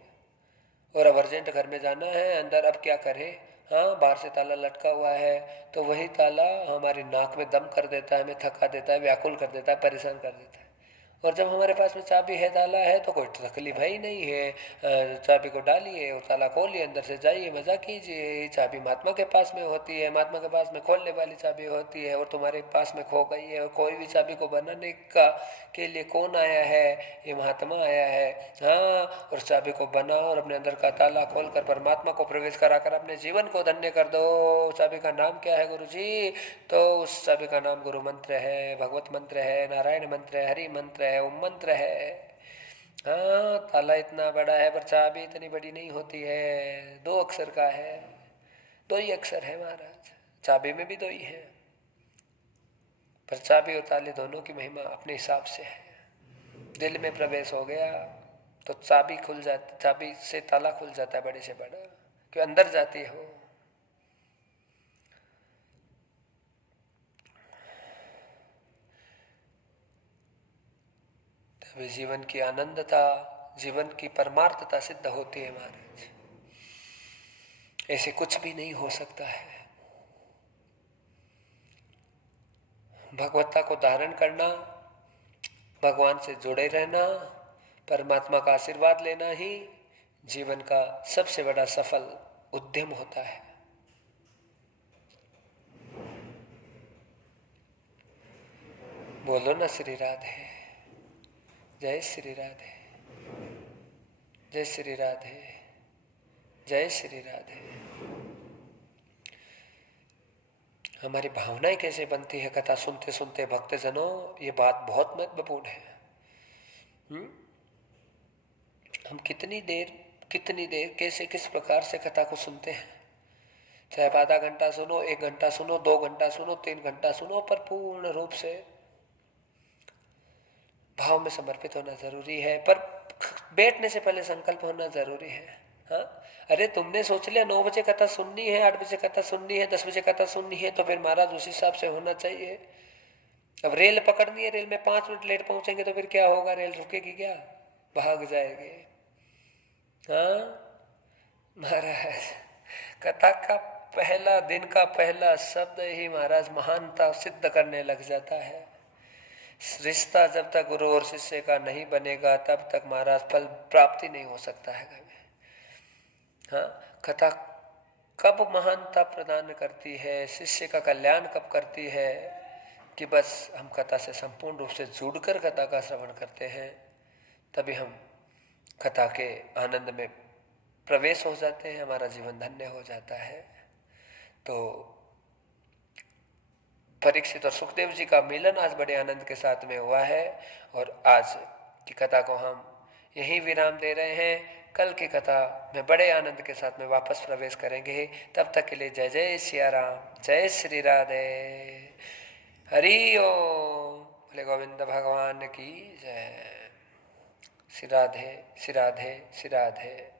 और अब अर्जेंट घर में जाना है, अंदर अब क्या करें? हाँ, बाहर से ताला लटका हुआ है, तो वही ताला हमारी नाक में दम कर देता है, हमें थका देता है, व्याकुल कर देता है, परेशान कर देता है। और जब हमारे पास में चाबी है, ताला है, तो कोई तकलीफ ही नहीं है। चाबी को डालिए और ताला खोलिए, अंदर से जाइए, मजा कीजिए। ये चाबी महात्मा के पास में होती है, महात्मा के पास में खोलने वाली चाबी होती है, और तुम्हारे पास में खो गई है। और कोई भी चाबी को बनाने का के लिए कौन आया है? ये महात्मा आया है। हाँ, और चाबी को बनाओ और अपने अंदर का ताला खोलकर परमात्मा को प्रवेश कराकर अपने जीवन को धन्य कर दो। चाबी का नाम क्या है गुरु जी? तो उस चाबी का नाम गुरु मंत्र है, भगवत मंत्र है, नारायण मंत्र है, हरि मंत्र है, ओम मंत्र है। हाँ, ताला इतना बड़ा है पर चाबी इतनी बड़ी नहीं होती है, 2 अक्षर का है, 2 ही अक्षर है महाराज। चाबी में भी 2 ही है, पर चाबी और ताले दोनों की महिमा अपने हिसाब से है। दिल में प्रवेश हो गया तो चाबी खुल जाती, चाबी से ताला खुल जाता है बड़े से बड़ा, क्यों अंदर जाती हो। तभी जीवन की आनंदता, जीवन की परमार्थता सिद्ध होती है महाराज। ऐसे कुछ भी नहीं हो सकता है। भगवत्ता को धारण करना, भगवान से जुड़े रहना, परमात्मा का आशीर्वाद लेना ही जीवन का सबसे बड़ा सफल उद्यम होता है। बोलो ना श्री राधे, जय श्री राधे, जय श्री राधे, जय श्री राधे। हमारी भावनाएं कैसे बनती है कथा सुनते सुनते भक्तजनों, ये बात बहुत महत्वपूर्ण है। हम कितनी देर कैसे किस प्रकार से कथा को सुनते हैं, चाहे आप आधा घंटा सुनो, 1 घंटा सुनो, 2 घंटा सुनो, 3 घंटा सुनो, पर पूर्ण रूप से भाव में समर्पित होना जरूरी है। पर बैठने से पहले संकल्प होना जरूरी है। हाँ, अरे तुमने सोच लिया 9 बजे कथा सुननी है, 8 बजे कथा सुननी है, 10 बजे कथा सुननी है, तो फिर महाराज उस हिसाब से होना चाहिए। अब रेल पकड़नी है, रेल में 5 मिनट लेट पहुंचेंगे तो फिर क्या होगा? रेल रुकेगी क्या? भाग जाएगी। हाँ महाराज, कथा का पहला दिन का पहला शब्द ही महाराज महानता सिद्ध करने लग जाता है। रिश्ता जब तक गुरु और शिष्य का नहीं बनेगा तब तक महाराज फल प्राप्ति नहीं हो सकता है। हाँ, कथा कब महानता प्रदान करती है, शिष्य का कल्याण कब करती है, कि बस हम कथा से संपूर्ण रूप से जुड़कर कथा का श्रवण करते हैं, तभी हम कथा के आनंद में प्रवेश हो जाते हैं, हमारा जीवन धन्य हो जाता है। तो परीक्षित और सुखदेव जी का मिलन आज बड़े आनंद के साथ में हुआ है और आज की कथा को हम यही विराम दे रहे हैं। कल की कथा में बड़े आनंद के साथ में वापस प्रवेश करेंगे। तब तक के लिए जय जय सिया राम, जय श्री राधे, हरि ओम, बोले गोविंद भगवान की जय। श्री राधे, श्री राधे, श्री राधे।